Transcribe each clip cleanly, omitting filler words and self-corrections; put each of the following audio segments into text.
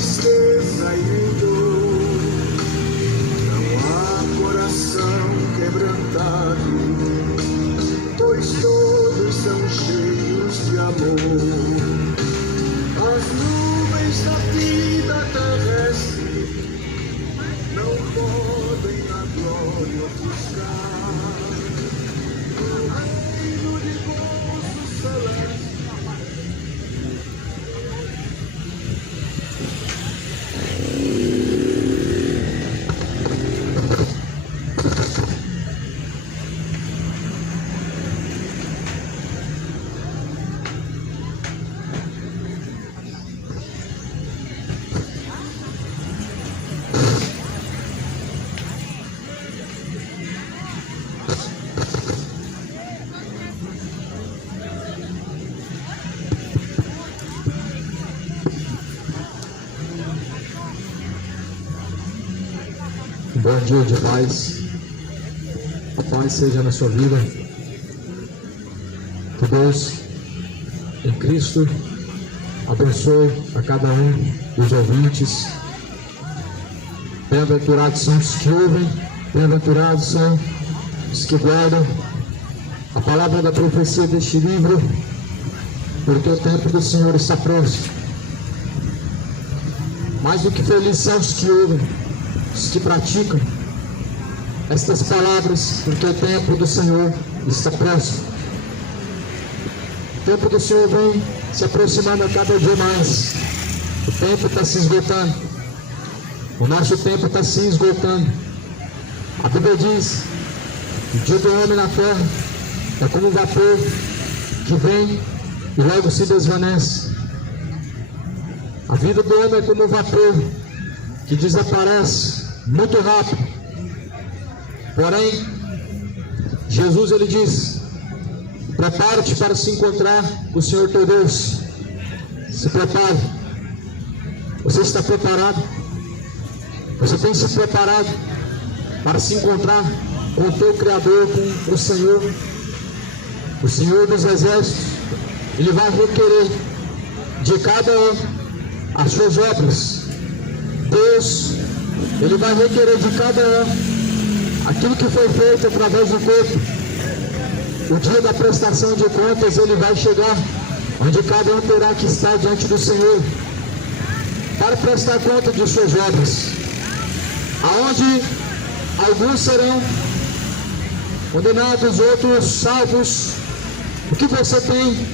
tristeza e em dor, não há coração quebrantado, pois todos são cheios de amor. As nuvens da vida terrestre não podem a glória ofuscar o reino de gozo celeste. Bom dia de paz. A paz seja na sua vida. Que Deus, em Cristo, abençoe a cada um dos ouvintes. Bem-aventurados são os que ouvem, bem-aventurados são os que guardam a palavra da profecia deste livro, porque o tempo do Senhor está próximo. Mais do que felizes são os que ouvem, os que praticam estas palavras, porque o tempo do Senhor está próximo. O tempo do Senhor vem se aproximando a cada dia mais. O tempo está se esgotando. O nosso tempo está se esgotando. A Bíblia diz que o dia do homem na terra é como um vapor que vem e logo se desvanece. A vida do homem é como um vapor que desaparece muito rápido. Porém, Jesus ele diz: prepara-te para se encontrar com o Senhor teu Deus. Se prepare. Você está preparado? Você tem se preparado para se encontrar com o teu Criador, com o Senhor? O Senhor dos Exércitos, Ele vai requerer de cada um as suas obras. Deus, Ele vai requerer de cada um aquilo que foi feito através do corpo. O dia da prestação de contas, Ele vai chegar, onde cada um terá que estar diante do Senhor para prestar conta de suas obras, aonde alguns serão condenados, outros salvos. O que você tem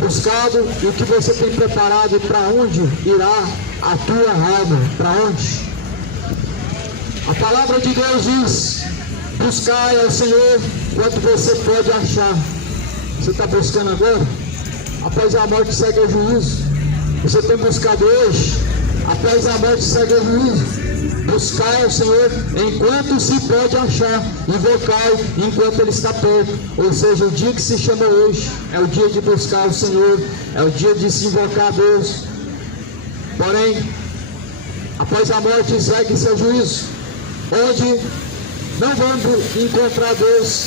buscado e o que você tem preparado, e para onde irá a tua alma? Para onde? A palavra de Deus diz: buscai ao Senhor quanto você pode achar. Você está buscando agora? Após a morte segue o juízo. Você tem buscado hoje? Após a morte segue o juízo. Buscai ao Senhor enquanto se pode achar, invocai enquanto Ele está perto. Ou seja, o dia que se chama hoje é o dia de buscar o Senhor, é o dia de se invocar a Deus. Porém, após a morte segue seu juízo, onde não vão encontrar Deus,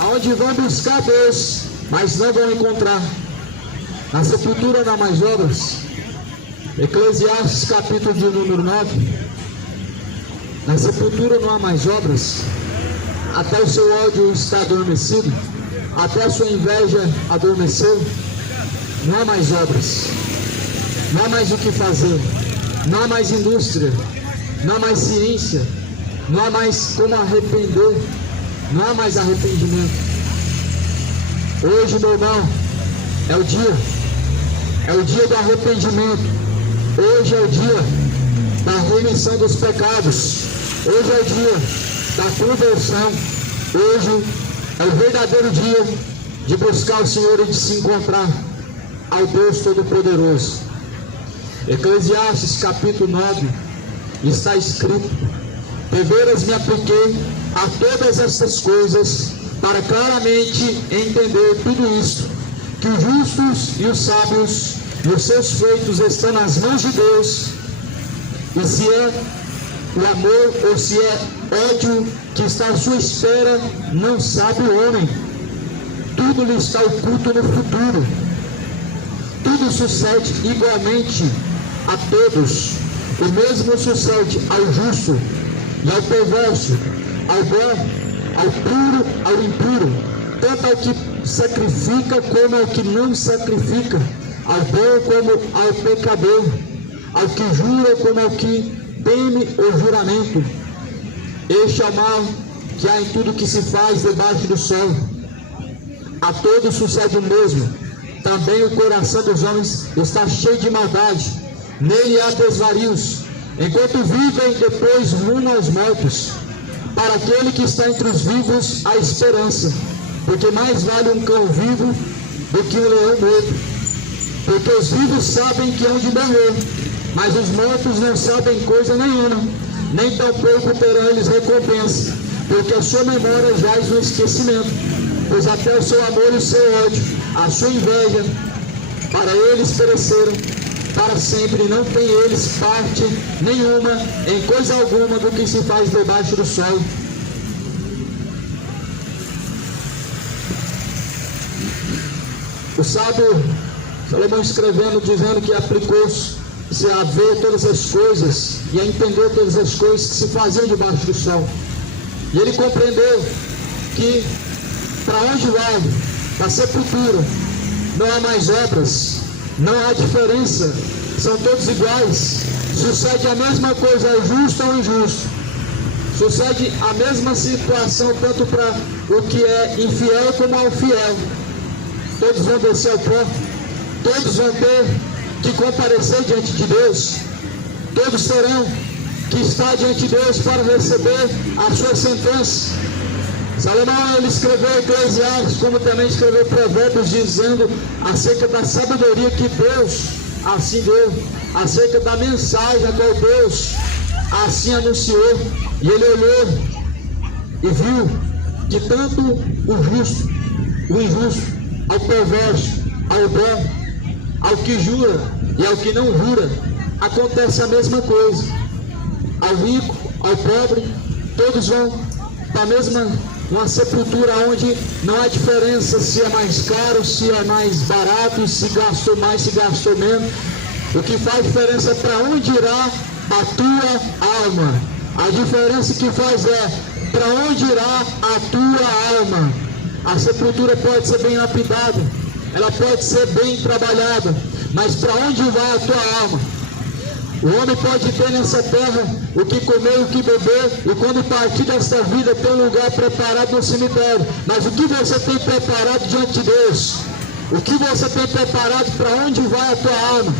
aonde vão buscar Deus, mas não vão encontrar. Na sepultura não há mais obras. Eclesiastes capítulo de número 9. Na sepultura não há mais obras. Até o seu ódio está adormecido, até a sua inveja adormeceu. Não há mais obras, não há mais o que fazer, não há mais indústria, não há mais ciência, não há mais como arrepender, não há mais arrependimento. Hoje, meu irmão, é o dia do arrependimento. Hoje é o dia da remissão dos pecados. Hoje é o dia da conversão. Hoje é o verdadeiro dia de buscar o Senhor e de se encontrar ao Deus Todo-Poderoso. Eclesiastes capítulo 9 está escrito: deveras me apliquei a todas essas coisas para claramente entender tudo isso, que os justos e os sábios e os seus feitos estão nas mãos de Deus, e se é o amor ou se é ódio que está à sua espera, não sabe o homem. Tudo lhe está oculto no futuro. Tudo sucede igualmente a todos. O mesmo sucede ao justo e ao perverso, ao bom, ao puro, ao impuro, tanto ao que sacrifica como ao que não sacrifica, ao bom como ao pecador, ao que jura como ao que teme o juramento. Este é o mal que há em tudo que se faz debaixo do sol. A todos sucede o mesmo. Também o coração dos homens está cheio de maldade. Nele há desvarios, enquanto vivem, depois rumam aos mortos. Para aquele que está entre os vivos, há esperança, porque mais vale um cão vivo do que um leão morto. Porque os vivos sabem que hão de morrer, mas os mortos não sabem coisa nenhuma, nem tampouco terão eles recompensa, porque a sua memória jaz no esquecimento, pois até o seu amor e o seu ódio, a sua inveja, para eles pereceram para sempre. Não tem eles parte nenhuma em coisa alguma do que se faz debaixo do sol. O sábio Salomão escrevendo, dizendo que aplicou-se a ver todas as coisas e a entender todas as coisas que se faziam debaixo do sol. E ele compreendeu que para onde vai? Para a sepultura. Não há mais obras, não há diferença, são todos iguais. Sucede a mesma coisa ao justo ou ao injusto. Sucede a mesma situação tanto para o que é infiel como ao fiel. Todos vão descer ao pó, todos vão ter que comparecer diante de Deus, todos terão que estar diante de Deus para receber a sua sentença. Salomão, ele escreveu Eclesiastes, como também escreveu Provérbios, dizendo acerca da sabedoria que Deus assim deu, acerca da mensagem a qual Deus assim anunciou. E ele olhou e viu que tanto o justo, o injusto, ao perverso, ao bom, ao que jura e ao que não jura, acontece a mesma coisa. Ao rico, ao pobre, todos vão para a mesma uma sepultura onde não há diferença se é mais caro, se é mais barato, se gastou mais, se gastou menos. O que faz diferença é para onde irá a tua alma. A diferença que faz é para onde irá a tua alma. A sepultura pode ser bem lapidada, ela pode ser bem trabalhada, mas para onde vai a tua alma? O homem pode ter nessa terra o que comer, o que beber, e quando partir desta vida tem um lugar preparado no cemitério. Mas o que você tem preparado diante de Deus? O que você tem preparado para onde vai a tua alma?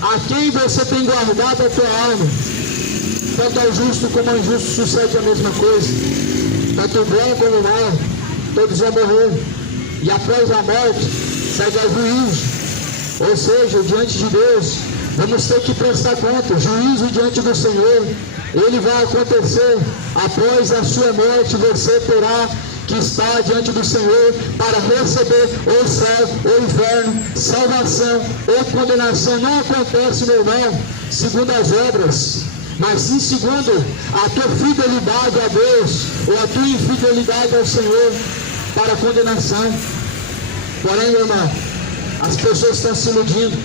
A quem você tem guardado a tua alma? Tanto ao justo como ao injusto sucede a mesma coisa. Tanto o bom como o mal, todos vão morrer. E após a morte, segue ao juízo. Ou seja, diante de Deus, vamos ter que prestar conta. Juízo diante do Senhor, ele vai acontecer. Após a sua morte, você terá que estar diante do Senhor para receber o céu, o inferno, salvação ou condenação. Não acontece, meu irmão, segundo as obras, mas sim segundo a tua fidelidade a Deus ou a tua infidelidade ao Senhor para a condenação. Porém, meu irmão, as pessoas estão se iludindo,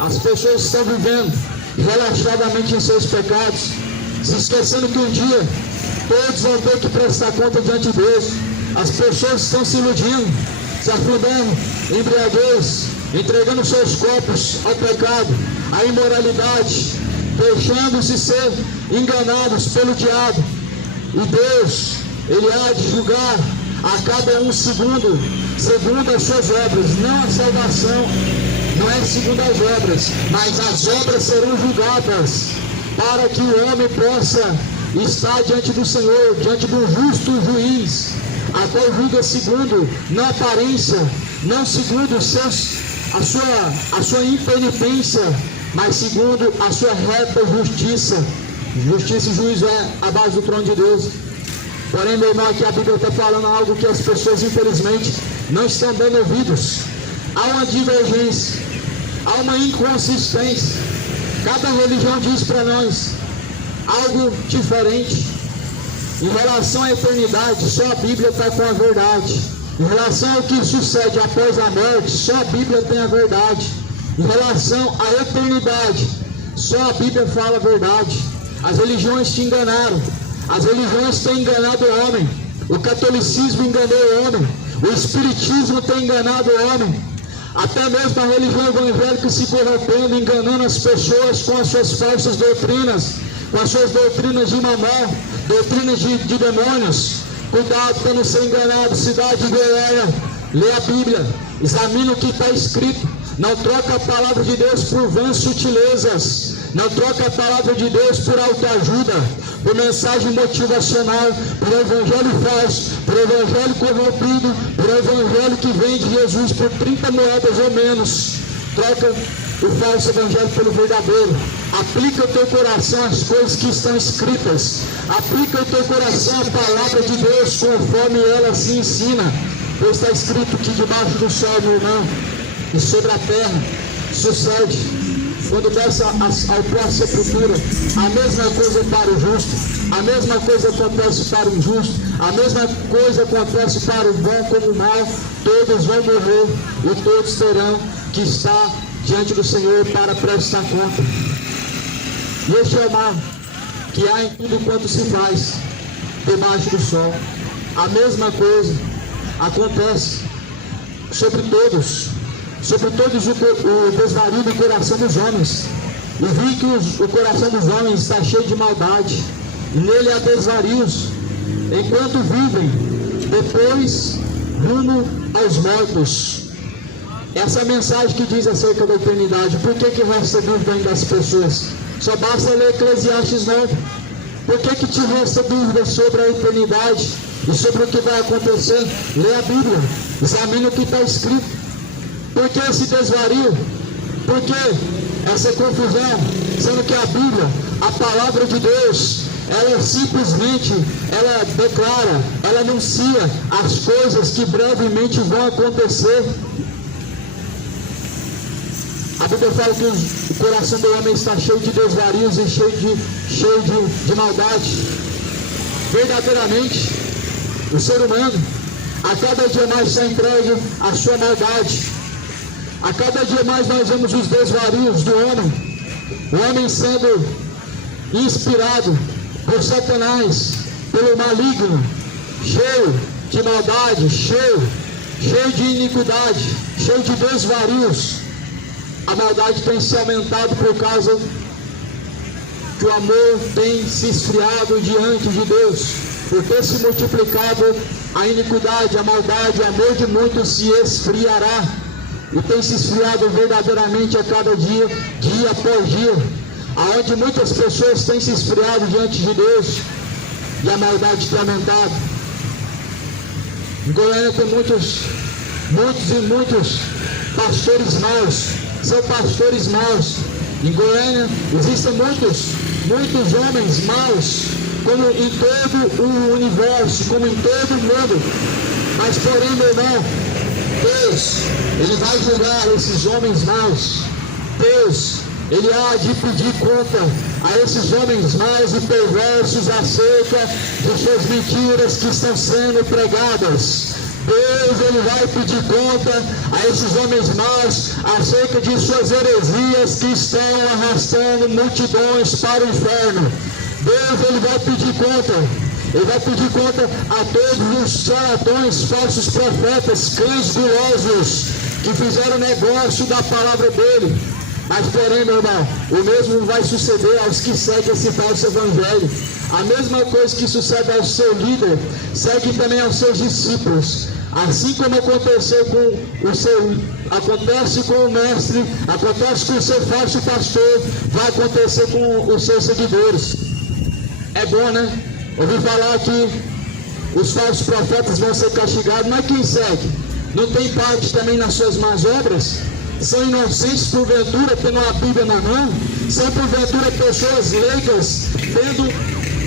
as pessoas estão vivendo relaxadamente em seus pecados, se esquecendo que um dia todos vão ter que prestar conta diante de Deus. As pessoas estão se iludindo, se afundando em embriaguez, entregando seus corpos ao pecado, à imoralidade, deixando-se ser enganados pelo diabo. E Deus, ele há de julgar a cada um segundo as suas obras. Não a salvação não é segundo as obras, mas as obras serão julgadas para que o homem possa estar diante do Senhor, diante de um justo juiz, a qual julga segundo, não aparência, não segundo a sua impenitência, mas segundo a sua reta justiça. Justiça e juízo é a base do trono de Deus. Porém, meu irmão, aqui a Bíblia está falando algo que as pessoas, infelizmente, não estão dando ouvidos. Há uma divergência, há uma inconsistência. Cada religião diz para nós algo diferente. Em relação à eternidade, só a Bíblia está com a verdade. Em relação ao que sucede após a morte, só a Bíblia tem a verdade. Em relação à eternidade, Só a Bíblia fala a verdade. As religiões te enganaram. As religiões têm enganado o homem. O catolicismo enganou o homem. O espiritismo tem enganado o homem. Até mesmo a religião evangélica se corrompendo, enganando as pessoas com as suas falsas doutrinas, com as suas doutrinas de mamão, doutrinas de demônios. Cuidado para não ser enganado, cidade de Goiânia. Lê a Bíblia, examina o que está escrito. Não troca a palavra de Deus por vãs sutilezas. Não troca a palavra de Deus por autoajuda, por mensagem motivacional, por evangelho falso, por evangelho corrompido, por evangelho que vende Jesus por 30 moedas ou menos. Troca o falso evangelho pelo verdadeiro. Aplica o teu coração às coisas que estão escritas. Aplica o teu coração à palavra de Deus conforme ela se ensina. Pois está escrito que debaixo do céu, meu irmão, e sobre a terra sucede. Quando desce ao pó a sepultura, a mesma coisa para o justo, a mesma coisa acontece para o injusto, a mesma coisa acontece para o bom como o mal. Todos vão morrer e todos terão que estar diante do Senhor para prestar conta. E este é o mal que há em tudo quanto se faz debaixo do sol. A mesma coisa acontece sobre todos o desvario do coração dos homens. E vi que o coração dos homens está cheio de maldade, e nele há desvarios, enquanto vivem, depois rumo aos mortos. Essa é a mensagem que diz acerca da eternidade. Por que resta dúvida ainda das pessoas? Só basta ler Eclesiastes 9. Por que te resta dúvida sobre a eternidade e sobre o que vai acontecer? Lê a Bíblia, examine o que está escrito. Por que esse desvario? Por que essa confusão? Sendo que a Bíblia, a palavra de Deus, ela simplesmente, ela declara, ela anuncia as coisas que brevemente vão acontecer. A Bíblia fala que o coração do homem está cheio de desvarios e cheio de maldade. Verdadeiramente, o ser humano, a cada dia mais está entregue à sua maldade. A cada dia mais nós vemos os desvarios do homem. O homem sendo inspirado por Satanás, pelo maligno, cheio de maldade, cheio de iniquidade, cheio de desvarios. A maldade tem se aumentado por causa que o amor tem se esfriado diante de Deus. Por ter se multiplicado a iniquidade, a maldade, o amor de muitos se esfriará. E tem se esfriado verdadeiramente a cada dia, dia após dia. Aonde muitas pessoas têm se esfriado diante de Deus. E a maldade tem aumentado. Em Goiânia tem muitos pastores maus. São pastores maus. Em Goiânia existem muitos homens maus, como em todo o universo, como em todo o mundo. Mas porém, meu irmão, Deus, Ele vai julgar esses homens maus. Deus, Ele há de pedir conta a esses homens maus e perversos acerca de suas mentiras que estão sendo pregadas. Deus, Ele vai pedir conta a esses homens maus acerca de suas heresias que estão arrastando multidões para o inferno. Deus, Ele vai pedir conta. Ele vai pedir conta a todos os charlatões, falsos profetas, cães gulosos que fizeram negócio da palavra dele. Mas porém, meu irmão, o mesmo vai suceder aos que seguem esse falso evangelho. A mesma coisa que sucede ao seu líder, segue também aos seus discípulos. Assim como aconteceu acontece com o mestre, acontece com o seu falso pastor, vai acontecer com os seus seguidores. É bom, né? Ouvi falar que os falsos profetas vão ser castigados, mas quem segue? Não tem parte também nas suas más obras? São inocentes porventura, tendo a Bíblia na mão? São porventura pessoas leigas, tendo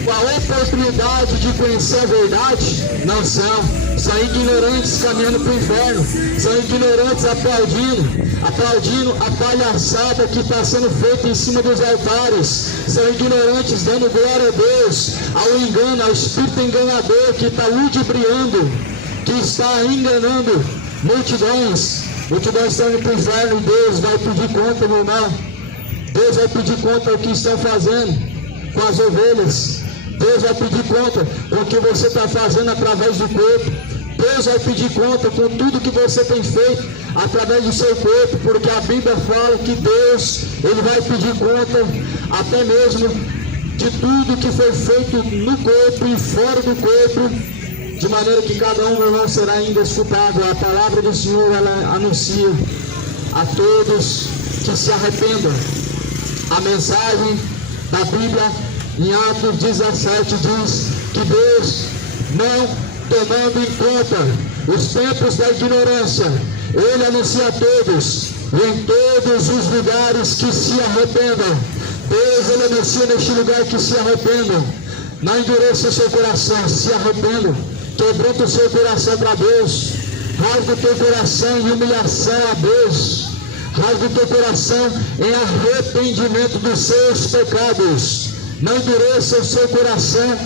a oportunidade de conhecer a verdade? Não são. São ignorantes caminhando para o inferno. São ignorantes aplaudindo a palhaçada que está sendo feita em cima dos altares. São ignorantes dando glória a Deus, ao engano, ao espírito enganador que está ludibriando, que está enganando multidões. Multidões estão indo para o inferno e Deus vai pedir conta, meu irmão. Deus vai pedir conta do que estão fazendo com as ovelhas. Deus vai pedir conta com o que você está fazendo através do corpo. Deus vai pedir conta com tudo que você tem feito através do seu corpo, porque a Bíblia fala que Deus, Ele vai pedir conta até mesmo de tudo que foi feito no corpo e fora do corpo, de maneira que cada um não será ainda escutado. A palavra do Senhor, ela anuncia a todos que se arrependam. A mensagem da Bíblia em Atos 17 diz que Deus, não tomando em conta os tempos da ignorância, Ele anuncia a todos, e em todos os lugares, que se arrependam. Deus, Ele anuncia neste lugar que se arrependam. Não endureça o seu coração, se arrependam. Quebranta o seu coração para Deus. Rasga o teu coração em humilhação a Deus. Rasga o teu coração em arrependimento dos seus pecados. Não endureça o seu coração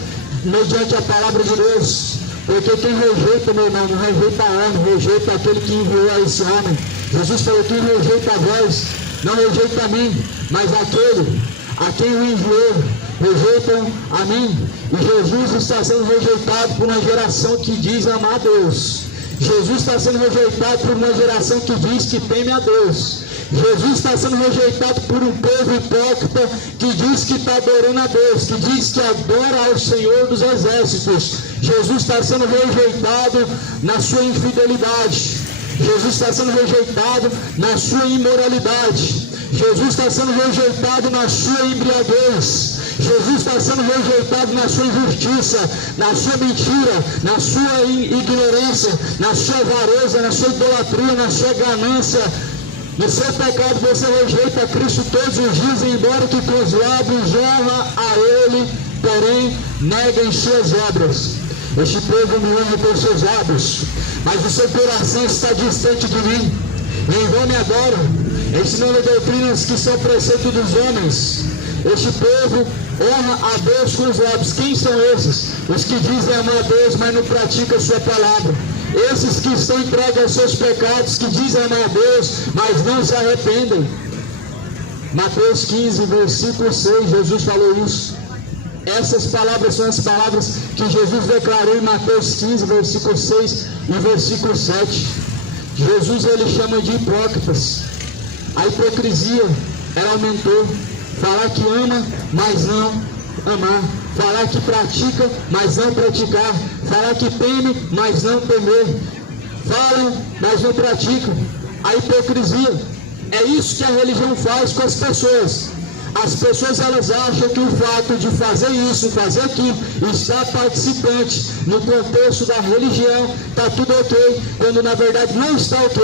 mediante a palavra de Deus. Porque quem rejeita, meu irmão, não rejeita a homem, rejeita aquele que enviou a esse homem. Jesus falou: quem rejeita a vós, não rejeita a mim, mas aquele a quem o enviou, rejeitam a mim. E Jesus está sendo rejeitado por uma geração que diz amar a Deus. Jesus está sendo rejeitado por uma geração que diz que teme a Deus. Jesus está sendo rejeitado por um povo hipócrita que diz que está adorando a Deus, que diz que adora ao Senhor dos Exércitos. Jesus está sendo rejeitado na sua infidelidade. Jesus está sendo rejeitado na sua imoralidade. Jesus está sendo rejeitado na sua embriaguez. Jesus está sendo rejeitado na sua injustiça, na sua mentira, na sua ignorância, na sua avareza, na sua idolatria, na sua ganância. No seu pecado você rejeita Cristo todos os dias, embora que com os lábios honra a Ele, porém nega em suas obras. Este povo me honra com seus lábios, mas o seu coração está distante de mim. E em vão me adoram, ensinando doutrinas que são preceito dos homens. Este povo honra a Deus com os lábios. Quem são esses? Os que dizem amar a Deus, mas não praticam a sua palavra. Esses que estão entregues aos seus pecados, que dizem amar a Deus, mas não se arrependem. Mateus 15, versículo 6, Jesus falou isso. Essas palavras são as palavras que Jesus declarou em Mateus 15, versículo 6 e versículo 7. Jesus, ele chama de hipócritas. A hipocrisia, ela aumentou. Falar que ama, mas não amar. Falar que pratica, mas não praticar. Falar que teme, mas não temer. Falam, mas não praticam. A hipocrisia. É isso que a religião faz com as pessoas. As pessoas, elas acham que o fato de fazer isso, fazer aquilo, estar participante no contexto da religião, está tudo ok, quando na verdade não está ok.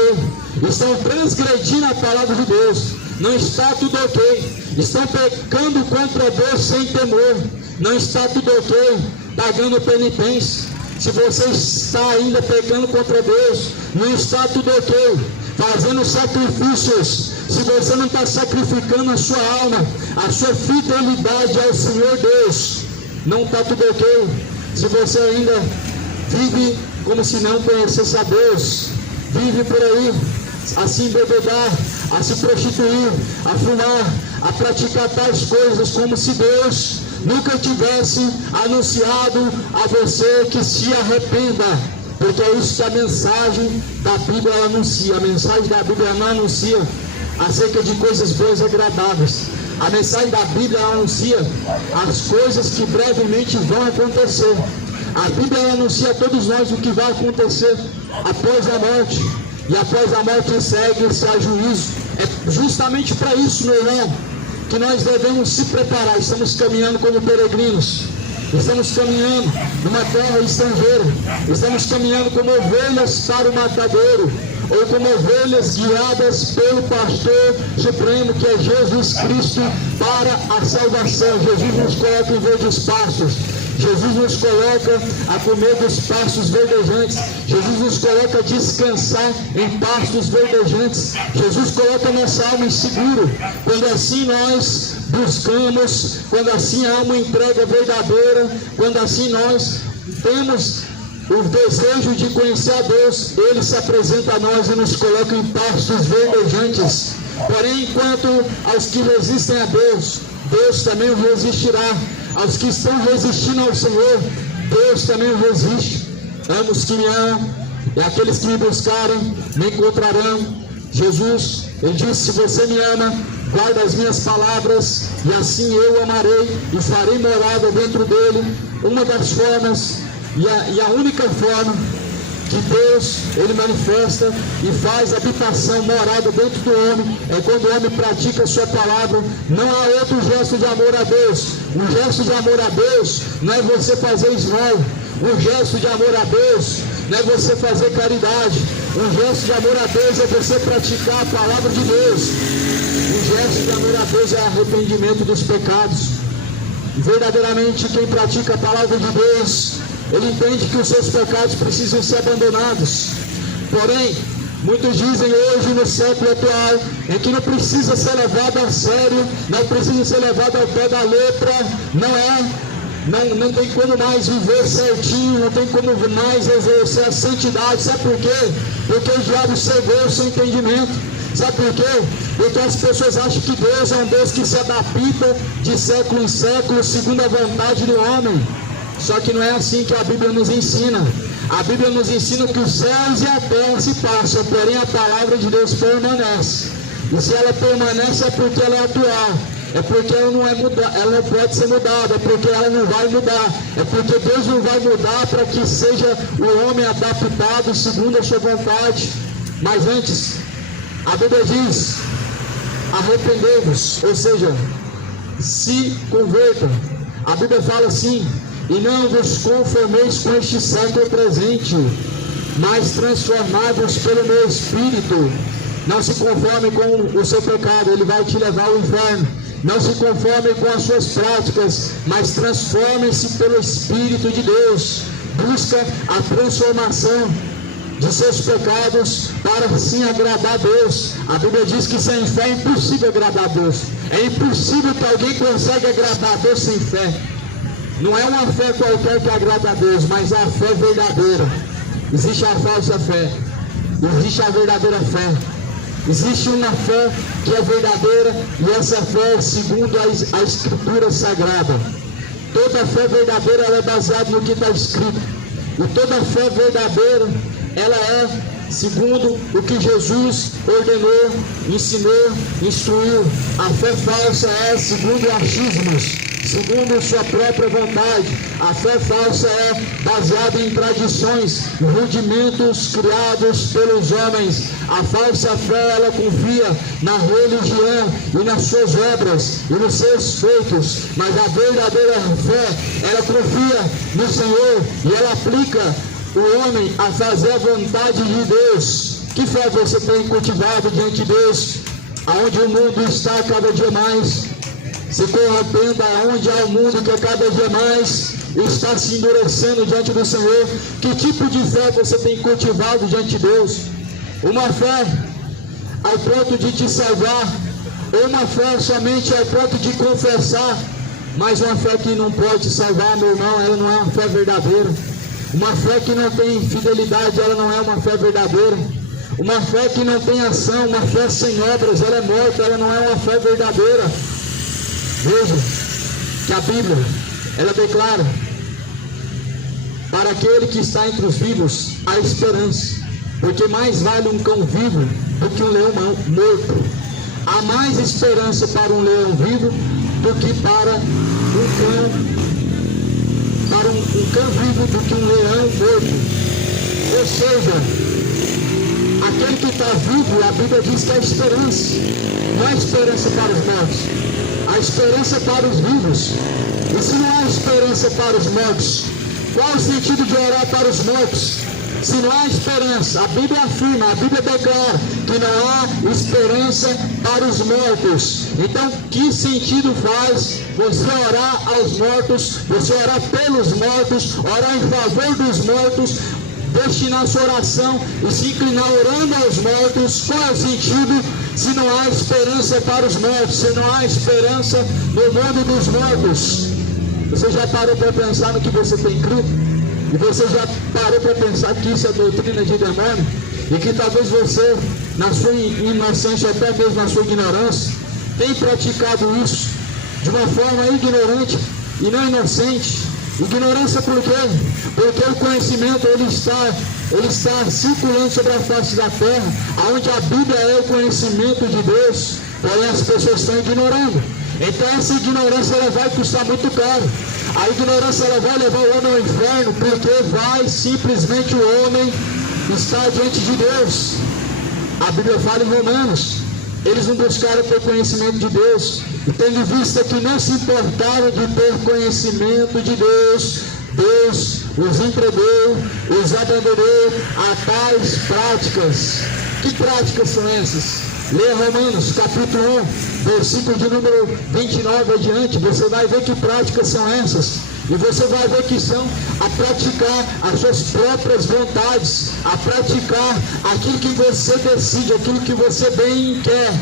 Estão transgredindo a palavra de Deus. Não está tudo ok. Estão pecando contra Deus sem temor. Não está tudo ok. Pagando penitência. Se você está ainda pecando contra Deus, não está tudo ok. Fazendo sacrifícios. Se você não está sacrificando a sua alma, a sua fidelidade ao Senhor Deus, não está tudo ok. Se você ainda vive como se não conhecesse a Deus, vive por aí a se embebedar, a se prostituir, a fumar, a praticar tais coisas, como se Deus nunca tivesse anunciado a você que se arrependa. Porque é isso que a mensagem da Bíblia anuncia. A mensagem da Bíblia não anuncia acerca de coisas boas e agradáveis. A mensagem da Bíblia anuncia as coisas que brevemente vão acontecer. A Bíblia anuncia a todos nós o que vai acontecer após a morte. E após a morte segue-se a juízo. É justamente para isso, meu irmão, que nós devemos se preparar. Estamos caminhando como peregrinos. Estamos caminhando numa terra estrangeira. Estamos caminhando como ovelhas para o matadouro, ou como ovelhas guiadas pelo pastor supremo, que é Jesus Cristo, para a salvação. Jesus nos coloca em verdes pastos. Jesus nos coloca a comer dos pastos verdejantes. Jesus nos coloca a descansar em pastos verdejantes. Jesus coloca nossa alma em seguro. Quando assim nós buscamos, quando assim há uma entrega verdadeira, quando assim nós temos o desejo de conhecer a Deus, Ele se apresenta a nós e nos coloca em pastos verdejantes. Porém, enquanto aos que resistem a Deus, Deus também o resistirá. Aos que estão resistindo ao Senhor, Deus também o resiste. Amo os que me amam, e aqueles que me buscarem me encontrarão. Jesus, ele disse: se você me ama, guarda as minhas palavras, e assim eu o amarei e farei morada dentro dele. Uma das formas, e a única forma que Deus, ele manifesta e faz habitação, morada dentro do homem, é quando o homem pratica a sua palavra. Não há outro gesto de amor a Deus. Um gesto de amor a Deus não é você fazer esmola. Um gesto de amor a Deus não é você fazer caridade. Um gesto de amor a Deus é você praticar a palavra de Deus. Um gesto de amor a Deus é arrependimento dos pecados. Verdadeiramente, quem pratica a palavra de Deus, ele entende que os seus pecados precisam ser abandonados. Porém, muitos dizem hoje no século atual, em que não precisa ser levado a sério, não precisa ser levado ao pé da letra, não tem como mais viver certinho, não tem como mais exercer a santidade. Sabe por quê? Porque o diabo cegou o seu entendimento. Sabe por quê? Porque as pessoas acham que Deus é um Deus que se adapta de século em século segundo a vontade do homem. Só que não é assim que a Bíblia nos ensina. A Bíblia nos ensina que os céus e a terra se passam, porém a palavra de Deus permanece. E se ela permanece é porque ela é atual. É porque ela não pode ser mudada, é porque ela não vai mudar, é porque Deus não vai mudar para que seja o homem adaptado segundo a sua vontade. Mas antes, a Bíblia diz: arrependei-vos, ou seja, se convertam. A Bíblia fala assim: e não vos conformeis com este século presente, mas transformai-vos pelo meu Espírito. Não se conforme com o seu pecado, ele vai te levar ao inferno. Não se conforme com as suas práticas, mas transforme-se pelo Espírito de Deus. Busca a transformação de seus pecados para assim agradar a Deus. A Bíblia diz que sem fé é impossível agradar a Deus. É impossível que alguém consiga agradar a Deus sem fé. Não é uma fé qualquer que agrada a Deus, mas a fé verdadeira. Existe a falsa fé, existe a verdadeira fé. Existe uma fé que é verdadeira, e essa fé é segundo a Escritura Sagrada. Toda fé verdadeira ela é baseada no que está escrito. E toda fé verdadeira ela é segundo o que Jesus ordenou, ensinou, instruiu. A fé falsa é segundo achismos, segundo sua própria vontade. A fé falsa é baseada em tradições, rudimentos criados pelos homens. A falsa fé, ela confia na religião e nas suas obras e nos seus feitos, mas a verdadeira fé, ela confia no Senhor e ela aplica o homem a fazer a vontade de Deus. Que fé você tem cultivado diante de Deus, aonde o mundo está cada dia mais se corrompendo, aonde há o mundo que cada dia mais está se endurecendo diante do Senhor? Que tipo de fé você tem cultivado diante de Deus? Uma fé ao ponto de te salvar, ou uma fé somente ao ponto de confessar, mas uma fé que não pode te salvar, meu irmão, ela não é uma fé verdadeira. Uma fé que não tem fidelidade, ela não é uma fé verdadeira. Uma fé que não tem ação, uma fé sem obras, ela é morta, ela não é uma fé verdadeira. Veja que a Bíblia, ela declara: para aquele que está entre os vivos, há esperança, porque mais vale um cão vivo do que um leão morto. Há mais esperança para um leão vivo do que para um cão vivo do que um leão morto. Ou seja, aquele que está vivo, a Bíblia diz que há esperança. Não há esperança para os mortos, há esperança para os vivos. E se não há esperança para os mortos, qual o sentido de orar para os mortos? Se não há esperança, a Bíblia afirma, a Bíblia declara que não há esperança para os mortos. Então, que sentido faz você orar aos mortos, você orar pelos mortos, orar em favor dos mortos, destinar sua oração e se inclinar orando aos mortos? Qual é o sentido se não há esperança para os mortos, se não há esperança no mundo dos mortos? Você já parou para pensar no que você tem crido? E você já parou para pensar que isso é doutrina de demônio? E que talvez você na sua inocência, até mesmo na sua ignorância, tem praticado isso de uma forma ignorante e não inocente. Ignorância por quê? Porque o conhecimento ele está circulando sobre a face da terra, onde a Bíblia é o conhecimento de Deus, porém as pessoas estão ignorando. Então essa ignorância ela vai custar muito caro. A ignorância ela vai levar o homem ao inferno, porque vai simplesmente o homem estar diante de Deus. A Bíblia fala em Romanos, eles não buscaram ter conhecimento de Deus, e tendo vista que não se importaram de ter conhecimento de Deus, Deus os entregou, os abandonou a tais práticas. Que práticas são essas? Leia Romanos capítulo 1, versículo de número 29 adiante, você vai ver que práticas são essas. E você vai ver que são a praticar as suas próprias vontades, a praticar aquilo que você decide, aquilo que você bem quer,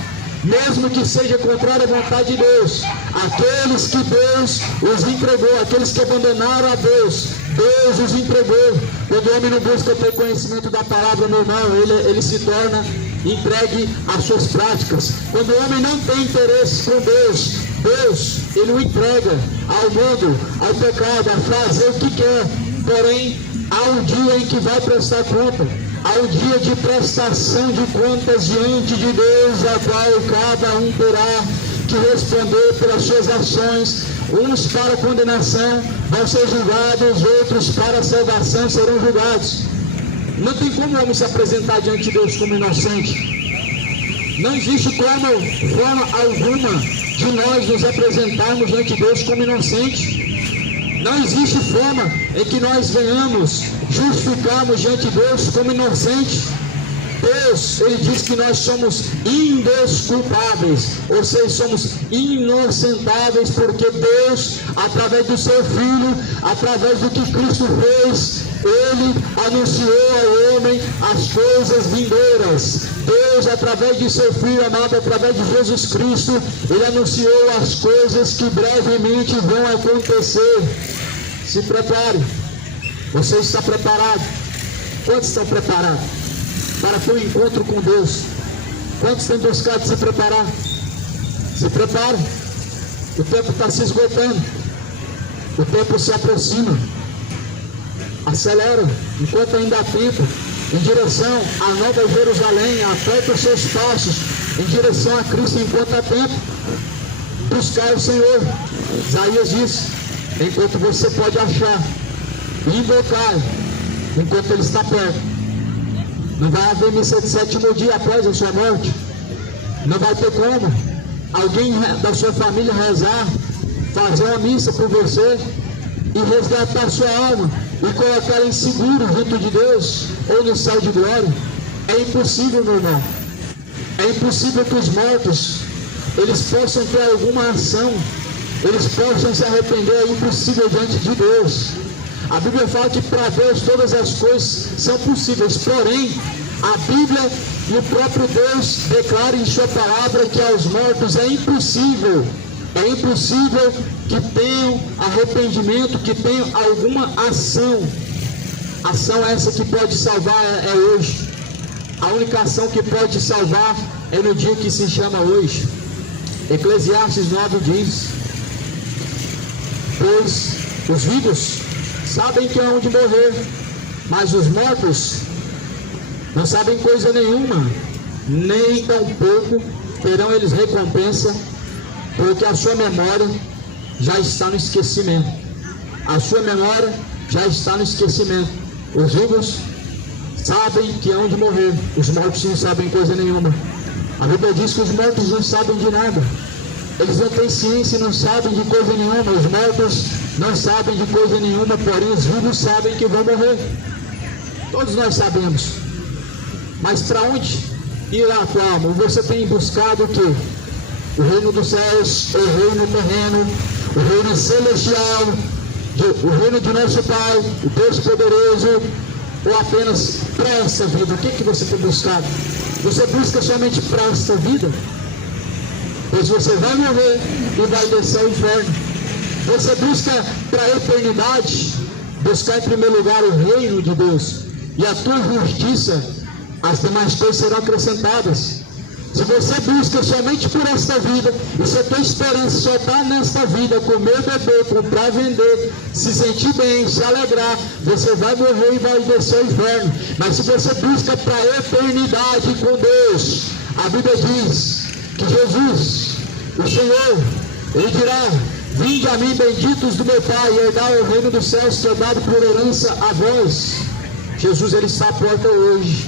mesmo que seja contrário à vontade de Deus. Aqueles que Deus os entregou, aqueles que abandonaram a Deus, Deus os entregou. Quando o homem não busca ter conhecimento da palavra, meu irmão, ele se torna entregue às suas práticas. Quando o homem não tem interesse com Deus, Deus, ele o entrega ao mundo, ao pecado, a fazer o que quer. Porém, há um dia em que vai prestar conta, há um dia de prestação de contas diante de Deus, a qual cada um terá que responder pelas suas ações. Uns para condenação vão ser julgados, outros para salvação serão julgados. Não tem como o homem se apresentar diante de Deus como inocente. Não existe como, forma alguma, de nós nos apresentarmos diante de Deus como inocente. Não existe forma em que nós venhamos justificarmos diante de Deus como inocente. Deus, ele diz que nós somos indesculpáveis, ou seja, somos inocentáveis, porque Deus, através do seu Filho, através do que Cristo fez, ele anunciou ao homem as coisas vindouras. Deus, através de seu Filho amado, através de Jesus Cristo, ele anunciou as coisas que brevemente vão acontecer. Se prepare. Você está preparado? Quantos estão preparados para ter um encontro com Deus? Quantos têm buscado se preparar? Se prepare. O tempo está se esgotando. O tempo se aproxima. Acelera, enquanto ainda há tempo, em direção à Nova Jerusalém. Aperta os seus passos em direção a Cristo enquanto há tempo. Buscar o Senhor. Isaías diz: enquanto você pode achar, invocar, enquanto Ele está perto. Não vai haver missa de sétimo dia após a sua morte. Não vai ter como alguém da sua família rezar, fazer uma missa por você e resgatar sua alma e colocar em seguro junto de Deus ou no céu de glória. É impossível, meu irmão. É impossível que os mortos eles possam ter alguma ação, eles possam se arrepender. É impossível diante de Deus. A Bíblia fala que para Deus todas as coisas são possíveis, porém a Bíblia e o próprio Deus declaram em sua palavra que aos mortos é impossível que tenham arrependimento, que tenham alguma ação. Ação essa que pode salvar é hoje. A única ação que pode salvar é no dia que se chama hoje. Eclesiastes 9 diz: pois os vivos sabem que hão de morrer, mas os mortos não sabem coisa nenhuma, nem tampouco terão eles recompensa, porque a sua memória já está no esquecimento. A sua memória já está no esquecimento. Os vivos sabem que hão de morrer, os mortos não sabem coisa nenhuma. A Bíblia diz que os mortos não sabem de nada. Eles não têm ciência e não sabem de coisa nenhuma. Os mortos não sabem de coisa nenhuma, porém os vivos sabem que vão morrer. Todos nós sabemos. Mas para onde irá a tua alma? Você tem buscado o quê? O reino dos céus, o reino terreno, o reino celestial, o reino de nosso Pai, o Deus poderoso, ou apenas para essa vida? O que você tem buscado? Você busca somente para esta vida? Pois você vai morrer e vai descer ao inferno. Você busca para a eternidade, buscar em primeiro lugar o reino de Deus e a tua justiça, as demais coisas serão acrescentadas. Se você busca somente por esta vida, e se a tua esperança só está nesta vida, comer, beber, comprar, vender, se sentir bem, se alegrar, você vai morrer e vai descer ao inferno. Mas se você busca para a eternidade com Deus, a Bíblia diz que Jesus, o Senhor, Ele dirá: vinde a mim, benditos do meu Pai, e herdar o reino dos céus, que é dado por herança a vós. Jesus, Ele está à porta hoje.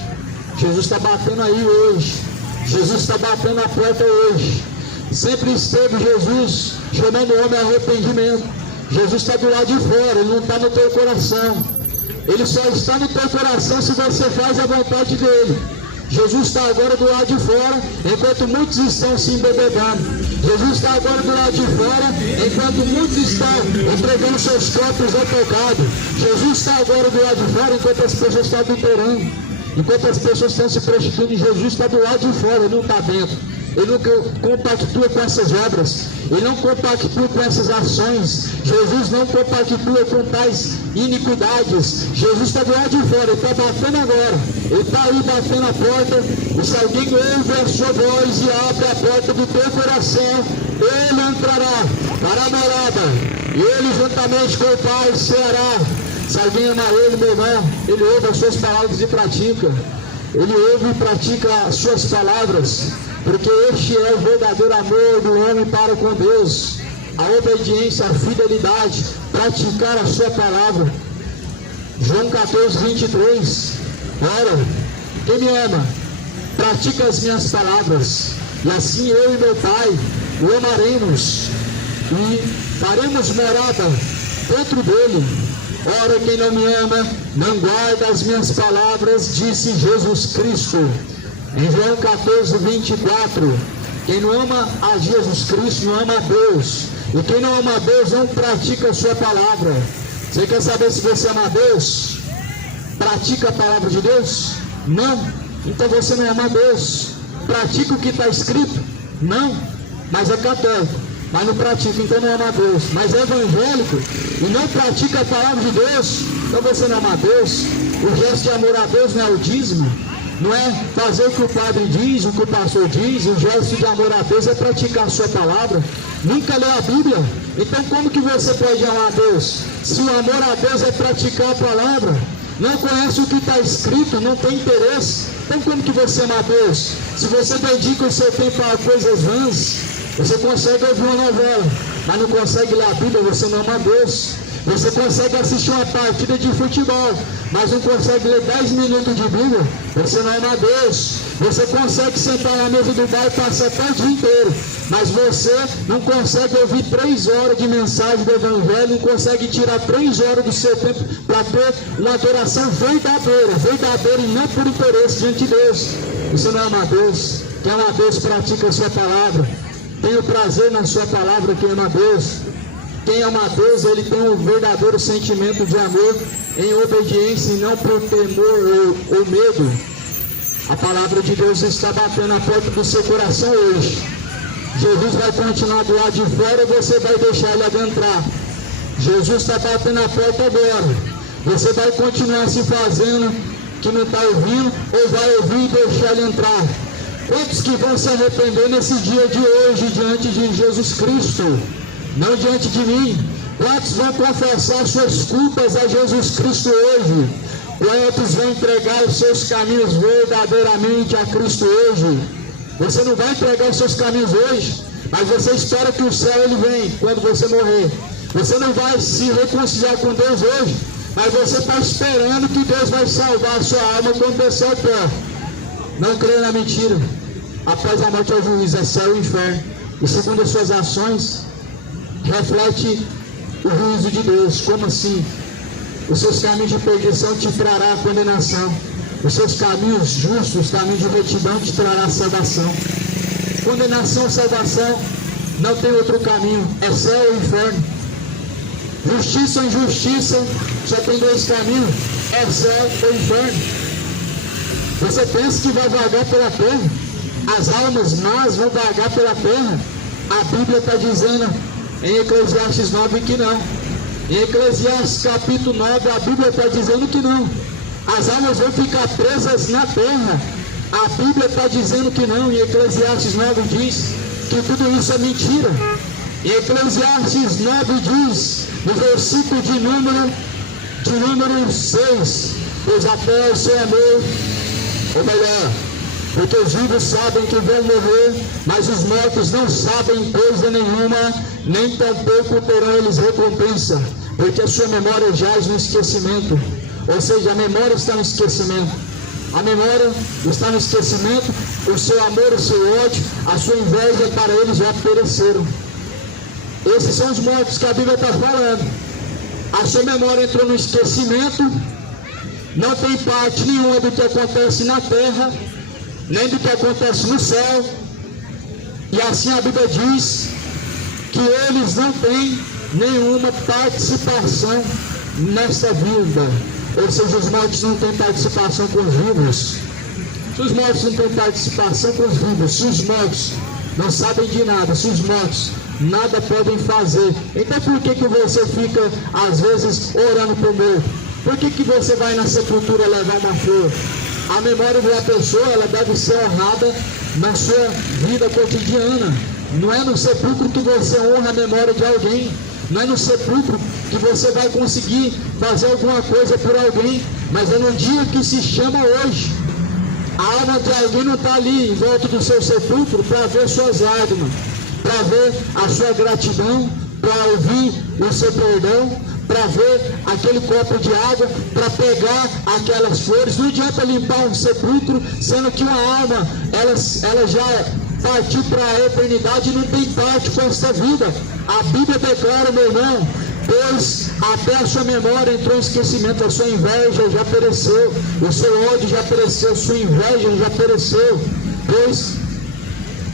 Jesus está batendo aí hoje. Jesus está batendo a porta hoje. Sempre esteve Jesus chamando o homem a arrependimento. Jesus está do lado de fora, Ele não está no teu coração. Ele só está no teu coração se você faz a vontade dEle. Jesus está agora do lado de fora, enquanto muitos estão se embebedando. Jesus está agora do lado de fora, enquanto muitos estão entregando seus corpos ao pecado. Jesus está agora do lado de fora, enquanto as pessoas estão adulterando. Enquanto as pessoas estão se prostituindo, Jesus está do lado de fora, Ele não está dentro. Ele não compactua com essas obras, Ele não compactua com essas ações. Jesus não compactua com tais iniquidades. Jesus está do lado de fora, Ele está batendo agora. Ele está aí batendo a porta. E se alguém ouve a sua voz e abre a porta do teu coração, Ele entrará para a morada. E Ele juntamente com o Pai será. Se alguém ama Ele, meu irmão, Ele ouve as suas palavras e pratica. Ele ouve e pratica as suas palavras, porque este é o verdadeiro amor do homem para com Deus. A obediência, a fidelidade, praticar a sua palavra. João 14, 23. Ora, quem me ama, pratica as minhas palavras, e assim eu e meu Pai o amaremos, e faremos morada dentro dele. Ora, quem não me ama, não guarda as minhas palavras, disse Jesus Cristo. Em João 14, 24, quem não ama a Jesus Cristo, não ama a Deus. E quem não ama a Deus, não pratica a sua palavra. Você quer saber se você ama a Deus? Pratica a palavra de Deus? Não. Então você não ama a Deus. Pratica o que está escrito? Não. Mas é católico, mas não pratica, então não ama a Deus. Mas é evangélico e não pratica a palavra de Deus, então você não ama a Deus. O gesto de amor a Deus não é o dízimo, não é fazer o que o padre diz, o que o pastor diz. O gesto de amor a Deus é praticar a sua palavra. Nunca leu a Bíblia, então como que você pode amar a Deus? Se o amor a Deus é praticar a palavra, não conhece o que está escrito, não tem interesse, então como que você ama a Deus? Se você dedica o seu tempo a coisas vãs, você consegue ouvir uma novela, mas não consegue ler a Bíblia, você não ama a Deus. Você consegue assistir uma partida de futebol, mas não consegue ler 10 minutos de Bíblia, você não ama a Deus. Você consegue sentar na mesa do bar e passar até o dia inteiro, mas você não consegue ouvir 3 horas de mensagem do Evangelho, não consegue tirar 3 horas do seu tempo para ter uma adoração verdadeira e não por interesse diante de Deus. Você não ama a Deus. Quem ama a Deus pratica a sua palavra. Tem o prazer na sua palavra. Quem ama a Deus, quem ama a Deus, ele tem um verdadeiro sentimento de amor em obediência e não por temor ou medo. A palavra de Deus está batendo a porta do seu coração hoje. Jesus vai continuar do lado de fora e você vai deixar ele adentrar. Jesus está batendo a porta agora. Você vai continuar se fazendo que não está ouvindo, ou vai ouvir e deixar ele entrar. Quantos que vão se arrepender nesse dia de hoje diante de Jesus Cristo? Não diante de mim. Quantos vão confessar suas culpas a Jesus Cristo hoje? Quantos vão entregar os seus caminhos verdadeiramente a Cristo hoje? Você não vai entregar os seus caminhos hoje, mas você espera que o céu ele vem quando você morrer. Você não vai se reconciliar com Deus hoje, mas você está esperando que Deus vai salvar a sua alma quando descer ao pó. Não creia na mentira. Após a morte é o juízo, é céu e inferno. E segundo as suas ações, reflete o juízo de Deus. Como assim? Os seus caminhos de perdição te trará a condenação. Os seus caminhos justos, caminhos de retidão, te trará salvação. Condenação ou salvação, não tem outro caminho. É céu ou inferno. Justiça ou injustiça, só tem 2 caminhos. É céu ou inferno. Você pensa que vai vagar pela terra? As almas más vão vagar pela terra? A Bíblia está dizendo em Eclesiastes 9 que não. Em Eclesiastes capítulo 9, a Bíblia está dizendo que não. as almas vão ficar presas na terra. A Bíblia está dizendo que não, em Eclesiastes 9 diz que tudo isso é mentira. Em Eclesiastes 9 diz, no versículo de número 6, pois até o seu amor, ou melhor, porque os vivos sabem que vão morrer, mas os mortos não sabem coisa nenhuma, nem tampouco terão eles recompensa, porque a sua memória jaz no esquecimento. Ou seja, a memória está no esquecimento. A memória está no esquecimento, o seu amor, o seu ódio, a sua inveja para eles já pereceram. Esses são os mortos que a Bíblia está falando. A sua memória entrou no esquecimento, não tem parte nenhuma do que acontece na terra, nem do que acontece no céu. E assim a Bíblia diz que eles não têm nenhuma participação nessa vida. Ou seja, os mortos não têm participação com os vivos. Se os mortos não têm participação com os vivos, se os mortos não sabem de nada, se os mortos nada podem fazer, então por que você fica às vezes orando por morto? Por que você vai na sepultura levar uma flor? A memória de uma pessoa, ela deve ser honrada na sua vida cotidiana. Não é no sepulcro que você honra a memória de alguém. Não é no sepulcro que você vai conseguir fazer alguma coisa por alguém, mas é no dia que se chama hoje. A alma de alguém não está ali em volta do seu sepulcro para ver suas lágrimas, para ver a sua gratidão, para ouvir o seu perdão, para ver aquele copo de água, para pegar aquelas flores. Não adianta limpar um sepulcro, sendo que uma alma, ela já partiu para a eternidade e não tem parte com essa vida. A Bíblia declara, meu irmão, pois até a sua memória entrou em esquecimento, a sua inveja já pereceu, o seu ódio já pereceu, sua inveja já pereceu, pois